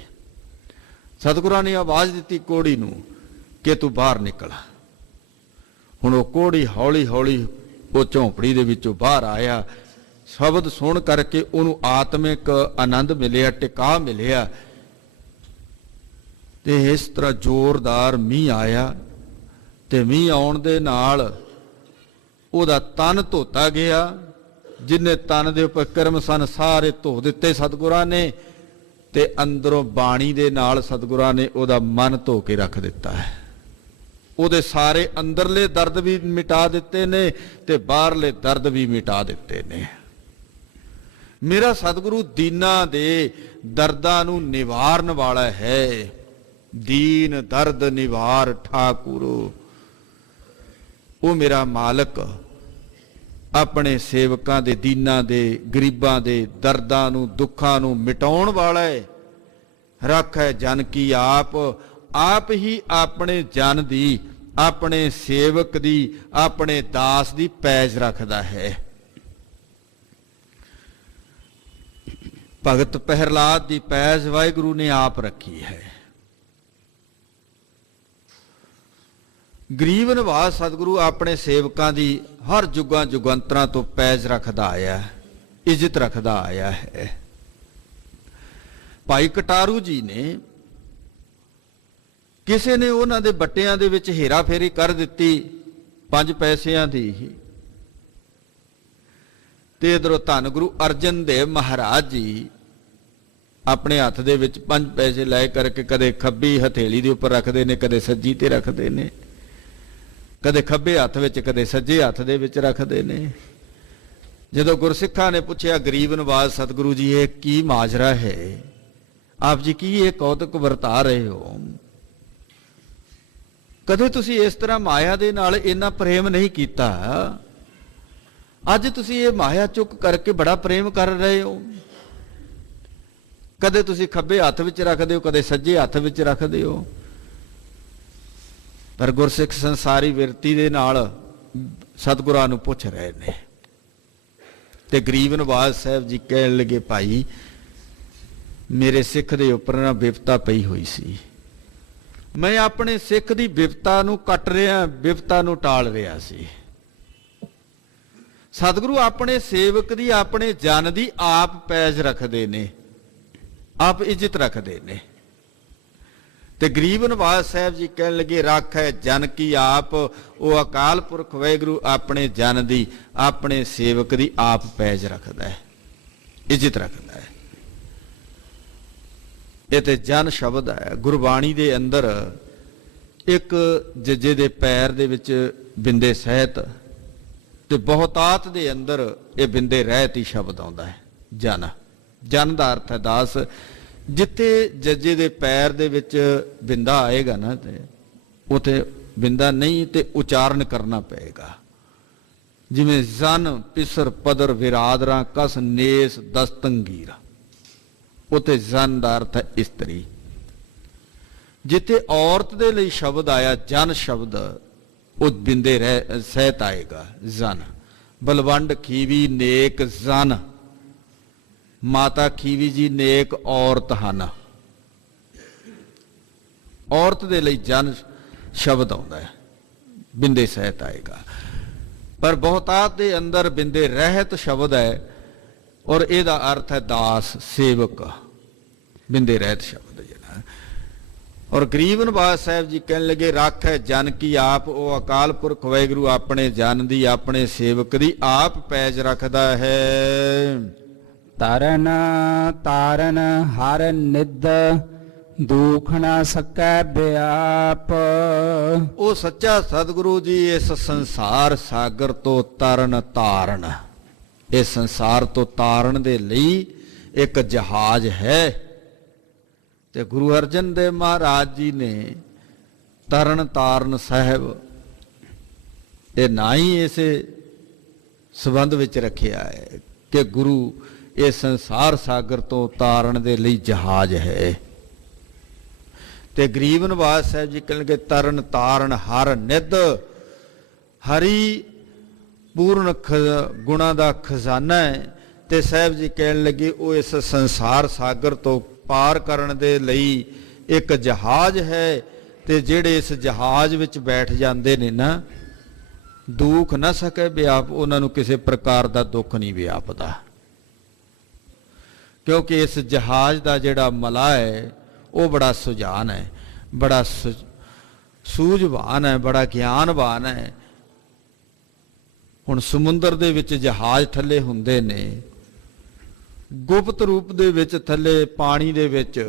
ਸਤਿਗੁਰਾਂ ਨੇ ਆਵਾਜ਼ ਦਿੱਤੀ ਕੋੜੀ ਨੂੰ ਕਿ ਤੂੰ ਬਾਹਰ ਨਿਕਲ। ਹੁਣ ਉਹ ਕੋੜੀ ਹੌਲੀ ਹੌਲੀ ਉਹ ਝੌਂਪੜੀ ਦੇ ਵਿੱਚੋਂ ਬਾਹਰ ਆਇਆ। ਸ਼ਬਦ ਸੁਣ ਕਰਕੇ ਉਹਨੂੰ ਆਤਮਿਕ ਆਨੰਦ ਮਿਲਿਆ, ਟਿਕਾ ਮਿਲਿਆ। ਤੇ ਇਸ ਤਰ੍ਹਾਂ ਜ਼ੋਰਦਾਰ ਮੀਂਹ ਆਇਆ ਤੇ ਮੀਂਹ ਆਉਣ ਦੇ ਨਾਲ ਉਹਦਾ ਤਨ ਧੋਤਾ ਗਿਆ। ਜਿੰਨੇ ਤਨ ਦੇ ਉੱਪਰ ਕਰਮ ਸਨ ਸਾਰੇ ਧੋ ਦਿੱਤੇ ਸਤਿਗੁਰਾਂ ਨੇ। ਤੇ ਅੰਦਰੋਂ ਬਾਣੀ ਦੇ ਨਾਲ ਸਤਿਗੁਰਾਂ ਨੇ ਉਹਦਾ ਮਨ ਧੋ ਕੇ ਰੱਖ ਦਿੱਤਾ ਹੈ। ਉਹਦੇ ਸਾਰੇ ਅੰਦਰਲੇ ਦਰਦ ਵੀ ਮਿਟਾ ਦਿੱਤੇ ਨੇ ਤੇ ਬਾਹਰਲੇ ਦਰਦ ਵੀ ਮਿਟਾ ਦਿੱਤੇ ਨੇ। ਮੇਰਾ ਸਤਿਗੁਰੂ ਦੀਨਾਂ ਦੇ ਦਰਦਾਂ ਨੂੰ ਨਿਵਾਰਨ ਵਾਲਾ ਹੈ। ਦੀਨ ਦਰਦ ਨਿਵਾਰ ਠਾਕੁਰ। ਉਹ ਮੇਰਾ ਮਾਲਕ ਆਪਣੇ ਸੇਵਕਾਂ ਦੇ, ਦੀਨਾਂ ਦੇ, ਗਰੀਬਾਂ ਦੇ ਦਰਦਾਂ ਨੂੰ, ਦੁੱਖਾਂ ਨੂੰ ਮਿਟਾਉਣ ਵਾਲਾ ਹੈ। ਰੱਖੈ ਜਨ ਕੀ ਆਪ, ਆਪ ਹੀ ਆਪਣੇ ਜਨ ਦੀ, ਆਪਣੇ ਸੇਵਕ ਦੀ, ਆਪਣੇ ਦਾਸ ਦੀ ਪੈਜ ਰੱਖਦਾ ਹੈ। ਭਗਤ ਪ੍ਰਹਿਲਾਦ ਦੀ ਪੈਜ ਵਾਹਿਗੁਰੂ ਨੇ ਆਪ ਰੱਖੀ ਹੈ। ਗਰੀਬ ਨਿਵਾਜ ਸਤਿਗੁਰੂ ਆਪਣੇ ਸੇਵਕਾਂ ਦੀ ਹਰ ਜੁਗਾਂ ਜੁਗੰਤਰਾਂ ਤੋਂ ਪੈਜ ਰੱਖਦਾ ਆਇਆ, ਇੱਜ਼ਤ ਰੱਖਦਾ ਆਇਆ ਹੈ। ਭਾਈ ਕਟਾਰੂ ਜੀ ਨੇ ਕਿਸੇ ਨੇ ਉਹਨਾਂ ਦੇ ਬੱਟਿਆਂ ਦੇ ਵਿੱਚ ਹੇਰਾ ਫੇਰੀ ਕਰ ਦਿੱਤੀ 5 ਪੈਸਿਆਂ ਦੀ ਹੀ। ਤੇ ਇਧਰੋਂ ਧੰਨ ਗੁਰੂ ਅਰਜਨ ਦੇਵ ਮਹਾਰਾਜ ਜੀ ਆਪਣੇ ਹੱਥ ਦੇ ਵਿੱਚ 5 ਪੈਸੇ ਲੈ ਕਰਕੇ ਕਦੇ ਖੱਬੀ ਹਥੇਲੀ ਦੇ ਉੱਪਰ ਰੱਖਦੇ ਨੇ, ਕਦੇ ਸੱਜੀ ਤੇ ਰੱਖਦੇ ਨੇ, ਕਦੇ ਖੱਬੇ ਹੱਥ ਵਿੱਚ ਕਦੇ ਸੱਜੇ ਹੱਥ ਦੇ ਵਿੱਚ ਰੱਖਦੇ ਨੇ। ਜਦੋਂ ਗੁਰਸਿੱਖਾਂ ਨੇ ਪੁੱਛਿਆ ਗਰੀਬ ਨਵਾਜ਼ ਸਤਿਗੁਰੂ ਜੀ ਇਹ ਕੀ ਮਾਜਰਾ ਹੈ, ਆਪ ਜੀ ਕੀ ਇਹ ਕੌਤਕ ਵਰਤਾ ਰਹੇ ਹੋ? ਕਦੇ ਤੁਸੀਂ ਇਸ ਤਰ੍ਹਾਂ ਮਾਇਆ ਦੇ ਨਾਲ ਇੰਨਾ ਪ੍ਰੇਮ ਨਹੀਂ ਕੀਤਾ। ਅੱਜ ਤੁਸੀਂ ਇਹ ਮਾਇਆ ਚੁੱਕ ਕਰਕੇ ਬੜਾ ਪ੍ਰੇਮ ਕਰ ਰਹੇ ਹੋ। ਕਦੇ ਤੁਸੀਂ ਖੱਬੇ ਹੱਥ ਵਿੱਚ ਰੱਖਦੇ ਹੋ, ਕਦੇ ਸੱਜੇ ਹੱਥ ਵਿੱਚ ਰੱਖਦੇ ਹੋ। ਪਰ ਗੁਰਸਿੱਖ ਸੰਸਾਰੀ ਵਿਰਤੀ ਦੇ ਨਾਲ ਸਤਿਗੁਰਾਂ ਨੂੰ ਪੁੱਛ ਰਹੇ ਨੇ। ਤੇ ਗਰੀਬ ਨਵਾਜ਼ ਸਾਹਿਬ ਜੀ ਕਹਿਣ ਲੱਗੇ, ਭਾਈ ਮੇਰੇ ਸਿੱਖ ਦੇ ਉੱਪਰ ਨਾ ਬਿਪਤਾ ਪਈ ਹੋਈ ਸੀ। ਮੈਂ ਆਪਣੇ ਸਿੱਖ ਦੀ ਬਿਪਤਾ ਨੂੰ ਕੱਟ ਰਿਹਾ, ਬਿਪਤਾ ਨੂੰ ਟਾਲ ਰਿਹਾ ਸੀ। ਸਤਿਗੁਰੂ ਆਪਣੇ ਸੇਵਕ ਦੀ, ਆਪਣੇ ਜਨ ਦੀ ਆਪ ਪੈਜ ਰੱਖਦੇ ਨੇ, ਆਪ ਇੱਜ਼ਤ ਰੱਖਦੇ ਨੇ। ਤੇ ਗਰੀਬ ਨਵਾਜ਼ ਸਾਹਿਬ ਜੀ ਕਹਿਣ ਲੱਗੇ, ਰੱਖ ਹੈ ਜਨ ਕੀ ਆਪ। ਉਹ ਅਕਾਲ ਪੁਰਖ ਵਾਹਿਗੁਰੂ ਆਪਣੇ ਜਨ ਦੀ, ਆਪਣੇ ਸੇਵਕ ਦੀ ਆਪ ਪੈਜ ਰੱਖਦਾ ਹੈ, ਇੱਜ਼ਤ ਰੱਖਦਾ ਹੈ। ਇਹ ਤੇ ਜਨ ਸ਼ਬਦ ਹੈ। ਗੁਰਬਾਣੀ ਦੇ ਅੰਦਰ ਇੱਕ ਜੱਜੇ ਦੇ ਪੈਰ ਦੇ ਵਿੱਚ ਬਿੰਦੇ ਸਹਿਤ ਤੇ ਬਹੁਤਾਤ ਦੇ ਅੰਦਰ ਇਹ ਬਿੰਦੇ ਰਹਿਤ ਹੀ ਸ਼ਬਦ ਆਉਂਦਾ ਹੈ। ਜਨ, ਜਨ ਦਾ ਅਰਥ ਹੈ ਦਾਸ। ਜਿੱਥੇ ਜੱਜੇ ਦੇ ਪੈਰ ਦੇ ਵਿੱਚ ਬਿੰਦਾ ਆਏਗਾ ਨਾ ਤੇ ਉਥੇ ਬਿੰਦਾ ਨਹੀਂ ਤੇ ਉਚਾਰਨ ਕਰਨਾ ਪਏਗਾ। ਜਿਵੇਂ ਜਨ ਪਿਸਰ ਪਦਰ ਵਿਰਾਦਰਾ ਕਸ ਨੇਸ ਦਸਤੰਗੀਰਾ, ਉਥੇ ਜਨ ਦਾ ਅਰਥ ਹੈ ਇਸਤਰੀ। ਜਿੱਥੇ ਔਰਤ ਦੇ ਲਈ ਸ਼ਬਦ ਆਇਆ ਜਨ ਸ਼ਬਦ, ਉਹ ਬਿੰਦੇ ਰਹਿ ਸਹਿਤ ਆਏਗਾ ਜਨ। ਬਲਵੰਡ ਖੀਵੀ ਨੇਕ ਜਨ, ਮਾਤਾ ਖੀਵੀ ਜੀ ਨੇਕ ਔਰਤ ਹਨ। ਔਰਤ ਦੇ ਲਈ ਜਨ ਸ਼ਬਦ ਆਉਂਦਾ ਹੈ, ਬਿੰਦੇ ਸਹਿਤ ਆਏਗਾ। ਪਰ ਬਹੁਤਾਤ ਦੇ ਅੰਦਰ ਬਿੰਦੇ ਰਹਿਤ ਸ਼ਬਦ ਹੈ, ਔਰ ਇਹਦਾ ਅਰਥ ਹੈ ਦਾਸ ਸੇਵਕ। ਬਿੰਦੇ ਰਹਿਤ ਸ਼ਬਦ ਜਿਹੜਾ। ਔਰ ਗਰੀਬ ਨਿਵਾਸ ਸਾਹਿਬ ਜੀ ਕਹਿਣ ਲੱਗੇ ਰੱਖ ਹੈ ਜਨ ਕੀ ਆਪ, ਉਹ ਅਕਾਲ ਪੁਰਖ ਵਾਹਿਗੁਰੂ ਆਪਣੇ ਜਨ ਦੀ, ਆਪਣੇ ਸੇਵਕ ਦੀ ਆਪ ਪੈਜ ਰੱਖਦਾ ਹੈ। ਤਰਨ ਤਾਰਨ ਹਰ ਨਿੱਧ, ਦੁਖ ਨਾ ਸਕੈ ਬਿਆਪ। ਉਹ ਸੱਚਾ ਸਤਿਗੁਰੂ ਜੀ ਇਸ ਸੰਸਾਰ ਸਾਗਰ ਤੋਂ ਤਰਨ ਤਾਰਨ, ਇਸ ਸੰਸਾਰ ਤੋਂ ਤਾਰਨ ਦੇ ਲਈ ਇੱਕ ਜਹਾਜ਼ ਹੈ। ਤੇ ਗੁਰੂ ਅਰਜਨ ਦੇਵ ਮਹਾਰਾਜ ਜੀ ਨੇ ਤਰਨ ਤਾਰਨ ਸਾਹਿਬ ਇਹ ਨਾ ਹੀ ਇਸੇ ਸੰਬੰਧ ਵਿੱਚ ਰੱਖਿਆ ਹੈ ਕਿ ਗੁਰੂ ਇਹ ਸੰਸਾਰ ਸਾਗਰ ਤੋਂ ਤਾਰਨ ਦੇ ਲਈ ਜਹਾਜ਼ ਹੈ। ਤੇ ਗਰੀਬ ਨਿਵਾਸ ਸਾਹਿਬ ਜੀ ਕਹਿਣਗੇ ਤਰਨ ਤਾਰਨ ਹਰ ਨਿੱਧ, ਹਰੀ ਪੂਰਨ ਗੁਣਾ ਦਾ ਖਜ਼ਾਨਾ ਹੈ। ਤੇ ਸਾਹਿਬ ਜੀ ਕਹਿਣ ਲੱਗੇ ਉਹ ਇਸ ਸੰਸਾਰ ਸਾਗਰ ਤੋਂ ਪਾਰ ਕਰਨ ਦੇ ਲਈ ਇੱਕ ਜਹਾਜ਼ ਹੈ। ਤੇ ਜਿਹੜੇ ਇਸ ਜਹਾਜ਼ ਵਿੱਚ ਬੈਠ ਜਾਂਦੇ ਨੇ ਨਾ, ਦੁੱਖ ਨਾ ਸਕੇ ਵਿਆਪ, ਉਹਨਾਂ ਨੂੰ ਕਿਸੇ ਪ੍ਰਕਾਰ ਦਾ ਦੁੱਖ ਨਹੀਂ ਵਿਆਪਦਾ। ਕਿਉਂਕਿ ਇਸ ਜਹਾਜ਼ ਦਾ ਜਿਹੜਾ ਮਲਾਹ ਹੈ ਉਹ ਬੜਾ ਸੁਜਾਨ ਹੈ, ਬੜਾ ਸੂਝਵਾਨ ਹੈ, ਬੜਾ ਗਿਆਨਵਾਨ ਹੈ। ਹੁਣ ਸਮੁੰਦਰ ਦੇ ਵਿੱਚ ਜਹਾਜ਼ ਥੱਲੇ ਹੁੰਦੇ ਨੇ, ਗੁਪਤ ਰੂਪ ਦੇ ਵਿੱਚ ਥੱਲੇ ਪਾਣੀ ਦੇ ਵਿੱਚ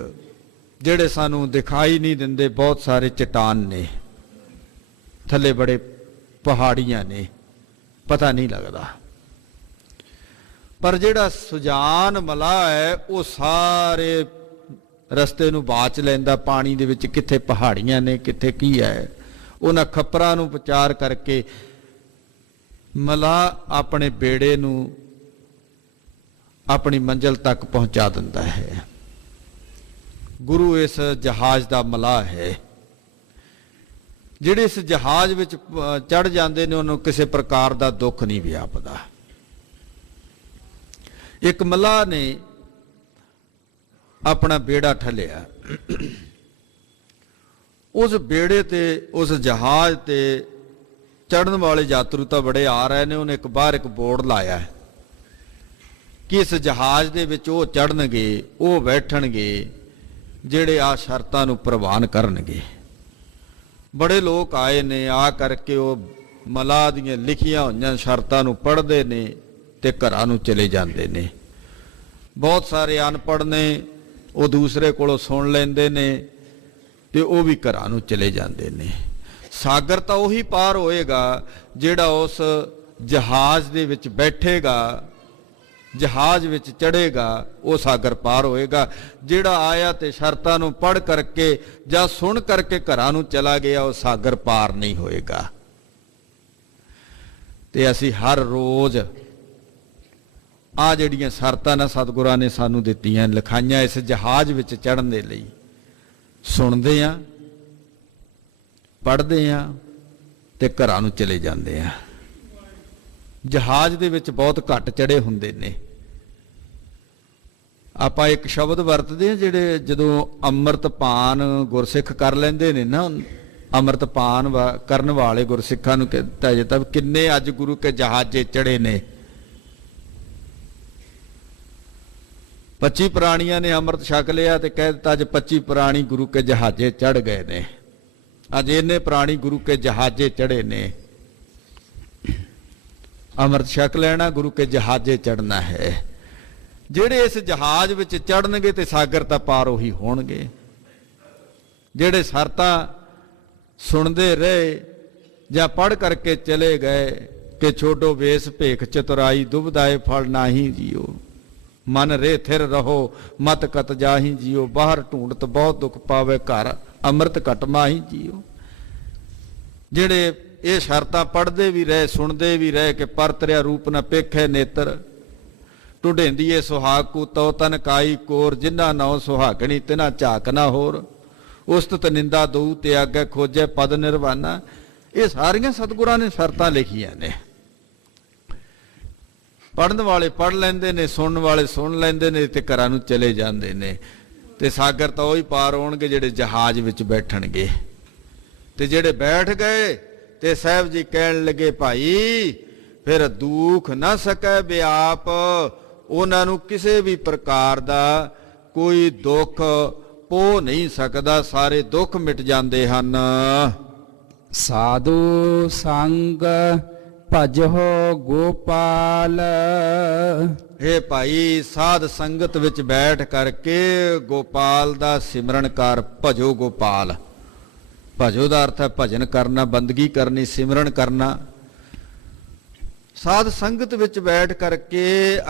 ਜਿਹੜੇ ਸਾਨੂੰ ਦਿਖਾਈ ਨਹੀਂ ਦਿੰਦੇ ਬਹੁਤ ਸਾਰੇ ਚਟਾਨ ਨੇ, ਥੱਲੇ ਬੜੇ ਪਹਾੜੀਆਂ ਨੇ, ਪਤਾ ਨਹੀਂ ਲੱਗਦਾ। ਪਰ ਜਿਹੜਾ ਸੁਜਾਨ ਮਲਾਹ ਹੈ ਉਹ ਸਾਰੇ ਰਸਤੇ ਨੂੰ ਬਾਚ ਲੈਂਦਾ, ਪਾਣੀ ਦੇ ਵਿੱਚ ਕਿੱਥੇ ਪਹਾੜੀਆਂ ਨੇ ਕਿੱਥੇ ਕੀ ਹੈ। ਉਹਨਾਂ ਖੱਪਰਾਂ ਨੂੰ ਵਿਚਾਰ ਕਰਕੇ ਮਲਾਹ ਆਪਣੇ ਬੇੜੇ ਨੂੰ ਆਪਣੀ ਮੰਜ਼ਿਲ ਤੱਕ ਪਹੁੰਚਾ ਦਿੰਦਾ ਹੈ। ਗੁਰੂ ਇਸ ਜਹਾਜ਼ ਦਾ ਮਲਾਹ ਹੈ। ਜਿਹੜੇ ਇਸ ਜਹਾਜ਼ ਵਿੱਚ ਚੜ ਜਾਂਦੇ ਨੇ ਉਹਨੂੰ ਕਿਸੇ ਪ੍ਰਕਾਰ ਦਾ ਦੁੱਖ ਨਹੀਂ ਵਿਆਪਦਾ। ਇੱਕ ਮਲਾਹ ਨੇ ਆਪਣਾ ਬੇੜਾ ਠੱਲਿਆ, ਉਸ ਬੇੜੇ ਤੇ ਉਸ ਜਹਾਜ਼ ਤੇ ਚੜਨ ਵਾਲੇ ਯਾਤਰੂ ਤਾਂ ਬੜੇ ਆ ਰਹੇ ਨੇ। ਉਹਨੇ ਇੱਕ ਬਾਹਰ ਇੱਕ ਬੋਰਡ ਲਾਇਆ ਕਿ ਇਸ ਜਹਾਜ਼ ਦੇ ਵਿੱਚ ਉਹ ਚੜਨਗੇ, ਉਹ ਬੈਠਣਗੇ ਜਿਹੜੇ ਆ ਸ਼ਰਤਾਂ ਨੂੰ ਪ੍ਰਵਾਨ ਕਰਨਗੇ। ਬੜੇ ਲੋਕ ਆਏ ਨੇ, ਆ ਕਰਕੇ ਉਹ ਮਲਾਹ ਦੀਆਂ ਲਿਖੀਆਂ ਹੋਈਆਂ ਸ਼ਰਤਾਂ ਨੂੰ ਪੜ੍ਹਦੇ ਨੇ ਤੇ ਘਰਾਂ ਨੂੰ ਚਲੇ ਜਾਂਦੇ ਨੇ। ਬਹੁਤ ਸਾਰੇ ਅਨਪੜ੍ਹ ਨੇ, ਉਹ ਦੂਸਰੇ ਕੋਲੋਂ ਸੁਣ ਲੈਂਦੇ ਨੇ ਤੇ ਉਹ ਵੀ ਘਰਾਂ ਨੂੰ ਚਲੇ ਜਾਂਦੇ ਨੇ। ਸਾਗਰ ਤਾਂ ਉਹੀ ਪਾਰ ਹੋਏਗਾ ਜਿਹੜਾ ਉਸ ਜਹਾਜ਼ ਦੇ ਵਿੱਚ ਬੈਠੇਗਾ, ਜਹਾਜ਼ ਵਿੱਚ ਚੜ੍ਹੇਗਾ, ਉਹ ਸਾਗਰ ਪਾਰ ਹੋਏਗਾ। ਜਿਹੜਾ ਆਇਆ ਤੇ ਸ਼ਰਤਾਂ ਨੂੰ ਪੜ੍ਹ ਕਰਕੇ ਜਾਂ ਸੁਣ ਕਰਕੇ ਘਰਾਂ ਨੂੰ ਚਲਾ ਗਿਆ, ਉਹ ਸਾਗਰ ਪਾਰ ਨਹੀਂ ਹੋਏਗਾ। ਤੇ ਅਸੀਂ ਹਰ ਰੋਜ਼ ਆ ਜਿਹੜੀਆਂ ਸ਼ਰਤਾਂ ਨਾ ਸਤਿਗੁਰਾਂ ਨੇ ਸਾਨੂੰ ਦਿੱਤੀਆਂ, ਲਿਖਾਈਆਂ ਇਸ ਜਹਾਜ਼ ਵਿੱਚ ਚੜ੍ਹਨ ਦੇ ਲਈ, ਸੁਣਦੇ ਆ, ਪੜ੍ਹਦੇ ਆ ਤੇ ਘਰਾਂ ਨੂੰ ਚਲੇ ਜਾਂਦੇ ਆ। ਜਹਾਜ਼ ਦੇ ਵਿੱਚ ਬਹੁਤ ਘੱਟ ਚੜੇ ਹੁੰਦੇ ਨੇ। ਆਪਾਂ ਇੱਕ ਸ਼ਬਦ ਵਰਤਦੇ ਆ, ਜਿਹੜੇ ਜਦੋਂ ਅੰਮ੍ਰਿਤਪਾਨ ਗੁਰਸਿੱਖ ਕਰ ਲੈਂਦੇ ਨੇ ਨਾ, ਅੰਮ੍ਰਿਤਪਾਨ ਕਰਨ ਵਾਲੇ ਗੁਰਸਿੱਖਾਂ ਨੂੰ ਕਹਿੰਦਾ ਜੇ ਤਾਂ ਕਿੰਨੇ ਅੱਜ ਗੁਰੂ ਕੇ ਜਹਾਜ਼ੇ ਚੜੇ ਨੇ। 25 ਪ੍ਰਾਣੀਆਂ ਨੇ ਅੰਮ੍ਰਿਤ ਛਕ ਲਿਆ ਤੇ ਕਹਿ ਦਿੱਤਾ ਅੱਜ 25 ਪ੍ਰਾਣੀ ਗੁਰੂ ਕੇ ਜਹਾਜ਼ੇ ਚੜ ਗਏ ਨੇ, ਅੱਜ ਇੰਨੇ ਪ੍ਰਾਣੀ ਗੁਰੂ ਕੇ ਜਹਾਜ਼ੇ ਚੜੇ ਨੇ। ਅੰਮ੍ਰਿਤ ਛਕ ਲੈਣਾ, ਗੁਰੂ ਕੇ ਜਹਾਜ਼ੇ ਚੜਨਾ ਹੈ। ਜਿਹੜੇ ਇਸ ਜਹਾਜ਼ ਵਿੱਚ ਚੜਨਗੇ ਤੇ ਸਾਗਰ ਤਾਂ ਪਾਰ ਉਹੀ ਹੋਣਗੇ। ਜਿਹੜੇ ਸ਼ਰਤਾਂ ਸੁਣਦੇ ਰਹੇ ਜਾਂ ਪੜ੍ਹ ਕਰਕੇ ਚਲੇ ਗਏ ਕਿ ਛੋਟੋ ਵੇਸ ਭੇਖ ਚਤੁਰਾਈ, ਦੁਬਦਾਏ ਫਲ ਨਾਹੀ ਜੀਓ, ਮਨ ਰੇ ਥਿਰ ਰਹੋ ਮਤ ਕਤ ਜਾਹੀ ਜੀਓ, ਬਾਹਰ ਢੂੰਡਤ ਬਹੁਤ ਦੁੱਖ ਪਾਵੇ, ਘਰ ਅੰਮ੍ਰਿਤ ਘਟ ਮਾਹੀ ਜੀਓ। ਜਿਹੜੇ ਇਹ ਸ਼ਰਤਾਂ ਪੜ੍ਹਦੇ ਵੀ ਰਹੇ, ਸੁਣਦੇ ਵੀ ਰਹੇ ਕਿ ਪਰਤਰਿਆ ਰੂਪ ਨਾ ਪੇਖੇ ਨੇਤਰ, ਢੁਢੇਂਦੀਏ ਸੁਹਾਗ ਕੂ ਤੋ ਤਨ ਕਾਈ ਕੋਰ, ਜਿਨ੍ਹਾਂ ਨੌ ਸੁਹਾਗਣੀ ਤਿਨਾ ਝਾਕ ਨਾ ਹੋਰ। ਉਸਤਤ ਨਿੰਦਾ ਦਊ ਤੇ ਅੱਗੇ ਖੋਜੈ ਪਦ ਨਿਰਵਾਨਾ। ਇਹ ਸਾਰੀਆਂ ਸਤਿਗੁਰਾਂ ਨੇ ਸ਼ਰਤਾਂ ਲਿਖੀਆਂ ਨੇ। ਪੜ੍ਹਨ ਵਾਲੇ ਪੜ੍ਹ ਲੈਂਦੇ ਨੇ, ਸੁਣਨ ਵਾਲੇ ਸੁਣ ਲੈਂਦੇ ਨੇ ਤੇ ਘਰਾਂ ਨੂੰ ਚਲੇ ਜਾਂਦੇ ਨੇ। ਤੇ ਸਾਗਰ ਤਾਂ ਉਹੀ ਪਾਰ ਹੋਣਗੇ ਜਿਹੜੇ ਜਹਾਜ਼ ਵਿੱਚ ਬੈਠਣਗੇ। ਤੇ ਜਿਹੜੇ ਬੈਠ ਗਏ ਤੇ ਸਾਹਿਬ ਜੀ ਕਹਿਣ ਲੱਗੇ ਭਾਈ ਫਿਰ ਦੁੱਖ ਨਾ ਸਕੈ ਵਿਆਪ, ਉਹਨਾਂ ਨੂੰ ਕਿਸੇ ਵੀ ਪ੍ਰਕਾਰ ਦਾ ਕੋਈ ਦੁੱਖ ਪੋ ਨਹੀਂ ਸਕਦਾ, ਸਾਰੇ ਦੁੱਖ ਮਿਟ ਜਾਂਦੇ ਹਨ। ਸਾਧੂ ਸੰਗ ਭਜਹੁ ਗੋਪਾਲ। ਇਹ ਭਾਈ ਸਾਧ ਸੰਗਤ ਵਿੱਚ ਬੈਠ ਕਰਕੇ ਗੋਪਾਲ ਦਾ ਸਿਮਰਨ ਕਰ। ਭਜੋ ਗੋਪਾਲ, ਭਜੋ ਦਾ ਅਰਥ ਹੈ ਭਜਨ ਕਰਨਾ, ਬੰਦਗੀ ਕਰਨੀ, ਸਿਮਰਨ ਕਰਨਾ। ਸਾਧ ਸੰਗਤ ਵਿੱਚ ਬੈਠ ਕਰਕੇ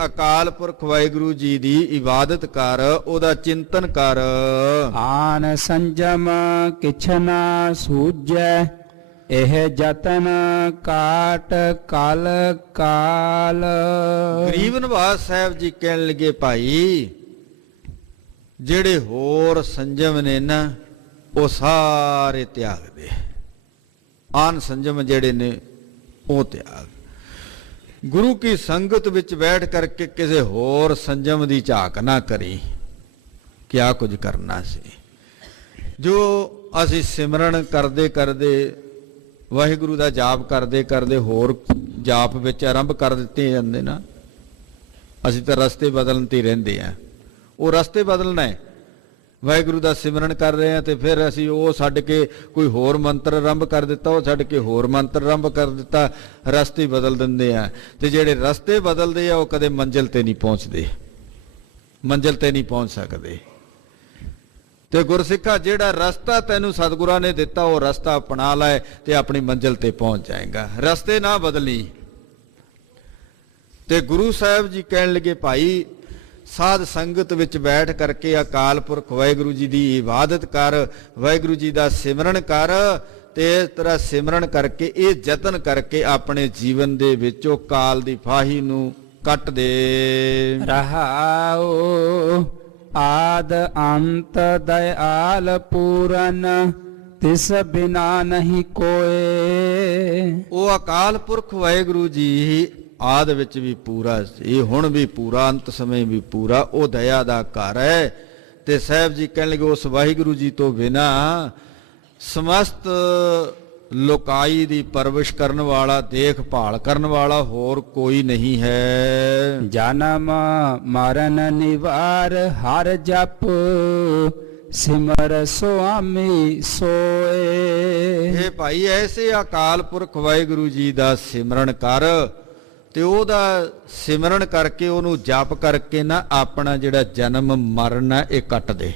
ਅਕਾਲ ਪੁਰਖ ਵਾਹਿਗੁਰੂ ਜੀ ਦੀ ਇਬਾਦਤ ਕਰ, ਉਹਦਾ ਚਿੰਤਨ ਕਰ। ਆਨ ਸੰਜਮ ਕਿਛ ਨਾ ਸੂਝੈ, ਇਹ ਜਤਨ ਕਾਟ ਕਲ ਕਾਲ। ਗਰੀਬ ਨਿਵਾਸ ਸਾਹਿਬ ਜੀ ਕਹਿਣ ਲੱਗੇ ਭਾਈ ਜਿਹੜੇ ਹੋਰ ਸੰਜਮ ਨੇ ਨਾ ਉਹ ਸਾਰੇ ਤਿਆਗ ਦੇ। ਆਨ ਸੰਜਮ ਜਿਹੜੇ ਨੇ ਉਹ ਤਿਆਗ। ਗੁਰੂ ਕੀ ਸੰਗਤ ਵਿੱਚ ਬੈਠ ਕਰਕੇ ਕਿਸੇ ਹੋਰ ਸੰਜਮ ਦੀ ਝਾਕ ਨਾ ਕਰੀ। ਕਿਆ ਕੁਝ ਕਰਨਾ ਸੀ ਜੋ ਅਸੀਂ ਸਿਮਰਨ ਕਰਦੇ ਕਰਦੇ, ਵਾਹਿਗੁਰੂ ਦਾ ਜਾਪ ਕਰਦੇ ਕਰਦੇ ਹੋਰ ਜਾਪ ਵਿੱਚ ਆਰੰਭ ਕਰ ਦਿੱਤੇ ਜਾਂਦੇ ਨਾ। ਅਸੀਂ ਤਾਂ ਰਸਤੇ ਬਦਲਣ ਤੇ ਰਹਿੰਦੇ ਆ। ਉਹ ਰਸਤੇ ਬਦਲਣਾ ਹੈ। ਵਾਹਿਗੁਰੂ ਦਾ ਸਿਮਰਨ ਕਰ ਰਹੇ ਆ ਤੇ ਫਿਰ ਅਸੀਂ ਉਹ ਛੱਡ ਕੇ ਕੋਈ ਹੋਰ ਮੰਤਰ ਆਰੰਭ ਕਰ ਦਿੱਤਾ, ਉਹ ਛੱਡ ਕੇ ਹੋਰ ਮੰਤਰ ਆਰੰਭ ਕਰ ਦਿੱਤਾ, ਰਸਤੇ ਬਦਲ ਦਿੰਦੇ ਆ। ਤੇ ਜਿਹੜੇ ਰਸਤੇ ਬਦਲਦੇ ਆ ਉਹ ਕਦੇ ਮੰਜ਼ਿਲ ਤੇ ਨਹੀਂ ਪਹੁੰਚਦੇ, ਮੰਜ਼ਿਲ ਤੇ ਨਹੀਂ ਪਹੁੰਚ ਸਕਦੇ। ਤੇ ਗੁਰਸਿੱਖਾ ਜਿਹੜਾ ਰਸਤਾ ਤੈਨੂੰ ਸਤਿਗੁਰਾਂ ਨੇ ਦਿੱਤਾ ਉਹ ਰਸਤਾ ਅਪਣਾ ਲੈ ਤੇ ਆਪਣੀ ਮੰਜ਼ਿਲ ਤੇ ਪਹੁੰਚ ਜਾਏਗਾ। ਰਸਤੇ ਨਾ ਬਦਲੀ। ਤੇ ਗੁਰੂ ਸਾਹਿਬ ਜੀ ਕਹਿਣ ਲੱਗੇ ਭਾਈ ਸਾਧ ਸੰਗਤ ਵਿੱਚ ਬੈਠ ਕਰਕੇ ਅਕਾਲ ਪੁਰਖ ਵਾਹਿਗੁਰੂ ਜੀ ਦੀ ਇਬਾਦਤ ਕਰ, ਵਾਹਿਗੁਰੂ ਜੀ ਦਾ ਸਿਮਰਨ ਕਰ। ਤੇ ਇਸ ਤਰ੍ਹਾਂ ਸਿਮਰਨ ਕਰਕੇ ਇਹ ਯਤਨ ਕਰਕੇ ਆਪਣੇ ਜੀਵਨ ਦੇ ਵਿੱਚੋਂ ਕਾਲ ਦੀ ਫਾਹੀ ਨੂੰ ਕੱਟ ਦੇ। ਰਹਾਉ ਆਦ ਅੰਤ ਦਇਆਲ ਪੂਰਨ, ਤਿਸ ਬਿਨਾ ਨਹੀਂ ਕੋਏ। ਉਹ ਅਕਾਲ ਪੁਰਖ ਵਾਹਿਗੁਰੂ ਜੀ ਆਦ ਵਿੱਚ ਵੀ ਪੂਰਾ ਸੀ, ਹੁਣ ਵੀ ਪੂਰਾ, ਅੰਤ ਸਮੇਂ ਵੀ ਪੂਰਾ। ਉਹ ਦਇਆ ਦਾ ਘਰ ਹੈ। ਤੇ ਸਾਹਿਬ ਜੀ ਕਹਿਣ ਲੱਗੇ ਉਸ ਵਾਹਿਗੁਰੂ ਜੀ ਤੋਂ ਬਿਨਾ ਸਮਸਤ ਲੋਕਾਈ ਦੀ ਪਰਵਿਸ਼ ਕਰਨ ਵਾਲਾ, ਦੇਖਭਾਲ ਕਰਨ ਵਾਲਾ ਹੋਰ ਕੋਈ ਨਹੀਂ ਹੈ। ਜਨਮ ਮਰਨ ਨਿਵਾਰ ਹਰ ਜਪ, ਸਿਮਰ ਸੁਆਮੀ ਸੋਏ। ਇਹ ਭਾਈ ਐਸੇ ਅਕਾਲ ਪੁਰਖ ਵਾਹਿਗੁਰੂ ਜੀ ਦਾ ਸਿਮਰਨ ਕਰ ਤੇ ਉਹਦਾ ਸਿਮਰਨ ਕਰਕੇ ਉਹਨੂੰ ਜਪ ਕਰਕੇ ਨਾ ਆਪਣਾ ਜਿਹੜਾ ਜਨਮ ਮਰਨ ਹੈ ਇਹ ਕੱਟ ਦੇ।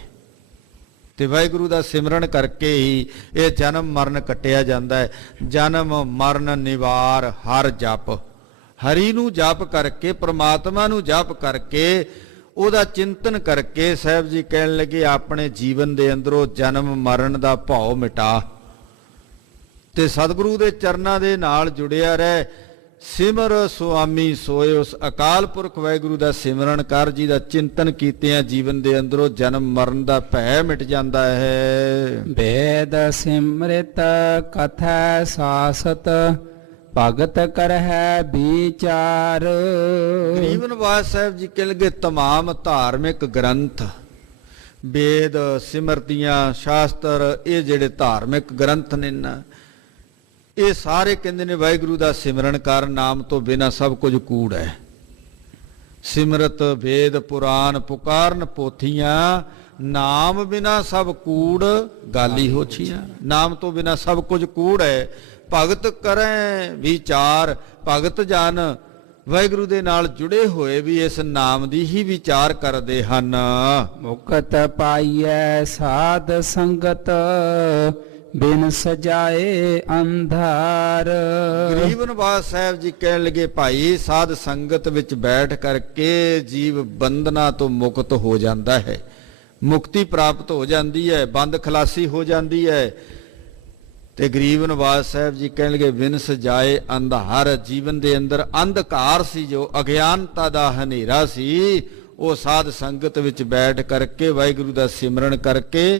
ਤੇ ਵਾਹਿਗੁਰੂ ਦਾ ਸਿਮਰਨ ਕਰਕੇ ਹੀ ਇਹ ਜਨਮ ਮਰਨ ਕੱਟਿਆ ਜਾਂਦਾ ਹੈ। ਜਨਮ ਮਰਨ ਨਿਵਾਰ ਹਰ ਜਪ, ਹਰੀ ਨੂੰ ਜਪ ਕਰਕੇ, ਪ੍ਰਮਾਤਮਾ ਨੂੰ ਜਪ ਕਰਕੇ, ਉਹਦਾ ਚਿੰਤਨ ਕਰਕੇ ਸਾਹਿਬ ਜੀ ਕਹਿਣ ਲੱਗੇ ਆਪਣੇ ਜੀਵਨ ਦੇ ਅੰਦਰੋਂ ਜਨਮ ਮਰਨ ਦਾ ਭਾਵ ਮਿਟਾ ਤੇ ਸਤਿਗੁਰੂ ਦੇ ਚਰਨਾਂ ਦੇ ਨਾਲ ਜੁੜਿਆ ਰਹਿ। ਸਿਮਰ ਸੁਆਮੀ ਸੋਏ। ਉਸ ਅਕਾਲ ਪੁਰਖ ਵਾਹਿਗੁਰੂ ਦਾ ਸਿਮਰਨ ਕਰ, ਜੀ ਦਾ ਚਿੰਤਨ ਕੀਤਿਆਂ ਜੀਵਨ ਦੇ ਅੰਦਰੋਂ ਜਨਮ ਮਰਨ ਦਾ ਭੈ ਮਿਟ ਜਾਂਦਾ ਹੈ। ਵੇਦ ਸਿਮਰਿਤ ਕਥੈ ਸਾਸਤ, ਭਗਤ ਕਰਹਿ ਵਿਚਾਰ। ਗਰੀਬ ਨਿਵਾਸ ਸਾਹਿਬ ਜੀ ਕਹਿ ਲਗੇ ਤਮਾਮ ਧਾਰਮਿਕ ਗ੍ਰੰਥ, ਵੇਦ, ਸਿਮਰਤੀਆਂ, ਸ਼ਾਸਤਰ, ਇਹ ਜਿਹੜੇ ਧਾਰਮਿਕ ਗ੍ਰੰਥ ਨੇ ਨਾ, ਇਹ ਸਾਰੇ ਕਹਿੰਦੇ ਨੇ ਵਾਹਿਗੁਰੂ ਦਾ ਸਿਮਰਨ ਕਰ, ਨਾਮ ਤੋਂ ਬਿਨਾਂ ਸਭ ਕੁਝ ਕੂੜ ਹੈ। ਸਿਮਰਤ ਵੇਦ ਪੁਰਾਨ ਪੁਕਾਰਨ ਪੋਥੀਆਂ, ਨਾਮ ਬਿਨਾਂ ਸਭ ਕੂੜ ਗਾਲੀ ਹੋਛੀਆਂ। ਨਾਮ ਤੋਂ ਬਿਨਾਂ ਸਭ ਕੁਝ ਕੂੜ ਹੈ। ਭਗਤ ਕਰੈ ਵਿਚਾਰ, ਭਗਤ ਜਨ ਵਾਹਿਗੁਰੂ ਦੇ ਨਾਲ ਜੁੜੇ ਹੋਏ ਵੀ ਇਸ ਨਾਮ ਦੀ ਹੀ ਵਿਚਾਰ ਕਰਦੇ ਹਨ। ਮੁਕਤ ਪਾਈਐ ਸਾਧ ਸੰਗਤ, ਬਿਨ ਸਜਾਏ ਅੰਧਾਰ। ਗਰੀਬ ਨਿਵਾਸ ਸਾਹਿਬ ਜੀ ਕਹਿਣ ਲੱਗੇ ਭਾਈ ਸਾਧ ਸੰਗਤ ਵਿੱਚ ਬੈਠ ਕਰਕੇ ਜੀਵ ਬੰਧਨਾਂ ਤੋਂ ਮੁਕਤ ਹੋ ਜਾਂਦਾ ਹੈ, ਮੁਕਤੀ ਪ੍ਰਾਪਤ ਹੋ ਜਾਂਦੀ ਹੈ, ਬੰਦ ਖਲਾਸੀ ਹੋ ਜਾਂਦੀ ਹੈ। ਤੇ ਗਰੀਬ ਨਿਵਾਸ ਸਾਹਿਬ ਜੀ ਕਹਿਣ ਲੱਗੇ ਬਿਨ ਸਜਾਏ ਅੰਧਾਰ, ਜੀਵਨ ਦੇ ਅੰਦਰ ਅੰਧਕਾਰ ਸੀ, ਜੋ ਅਗਿਆਨਤਾ ਦਾ ਹਨੇਰਾ ਸੀ, ਉਹ ਸਾਧ ਸੰਗਤ ਵਿੱਚ ਬੈਠ ਕਰਕੇ ਵਾਹਿਗੁਰੂ ਦਾ ਸਿਮਰਨ ਕਰਕੇ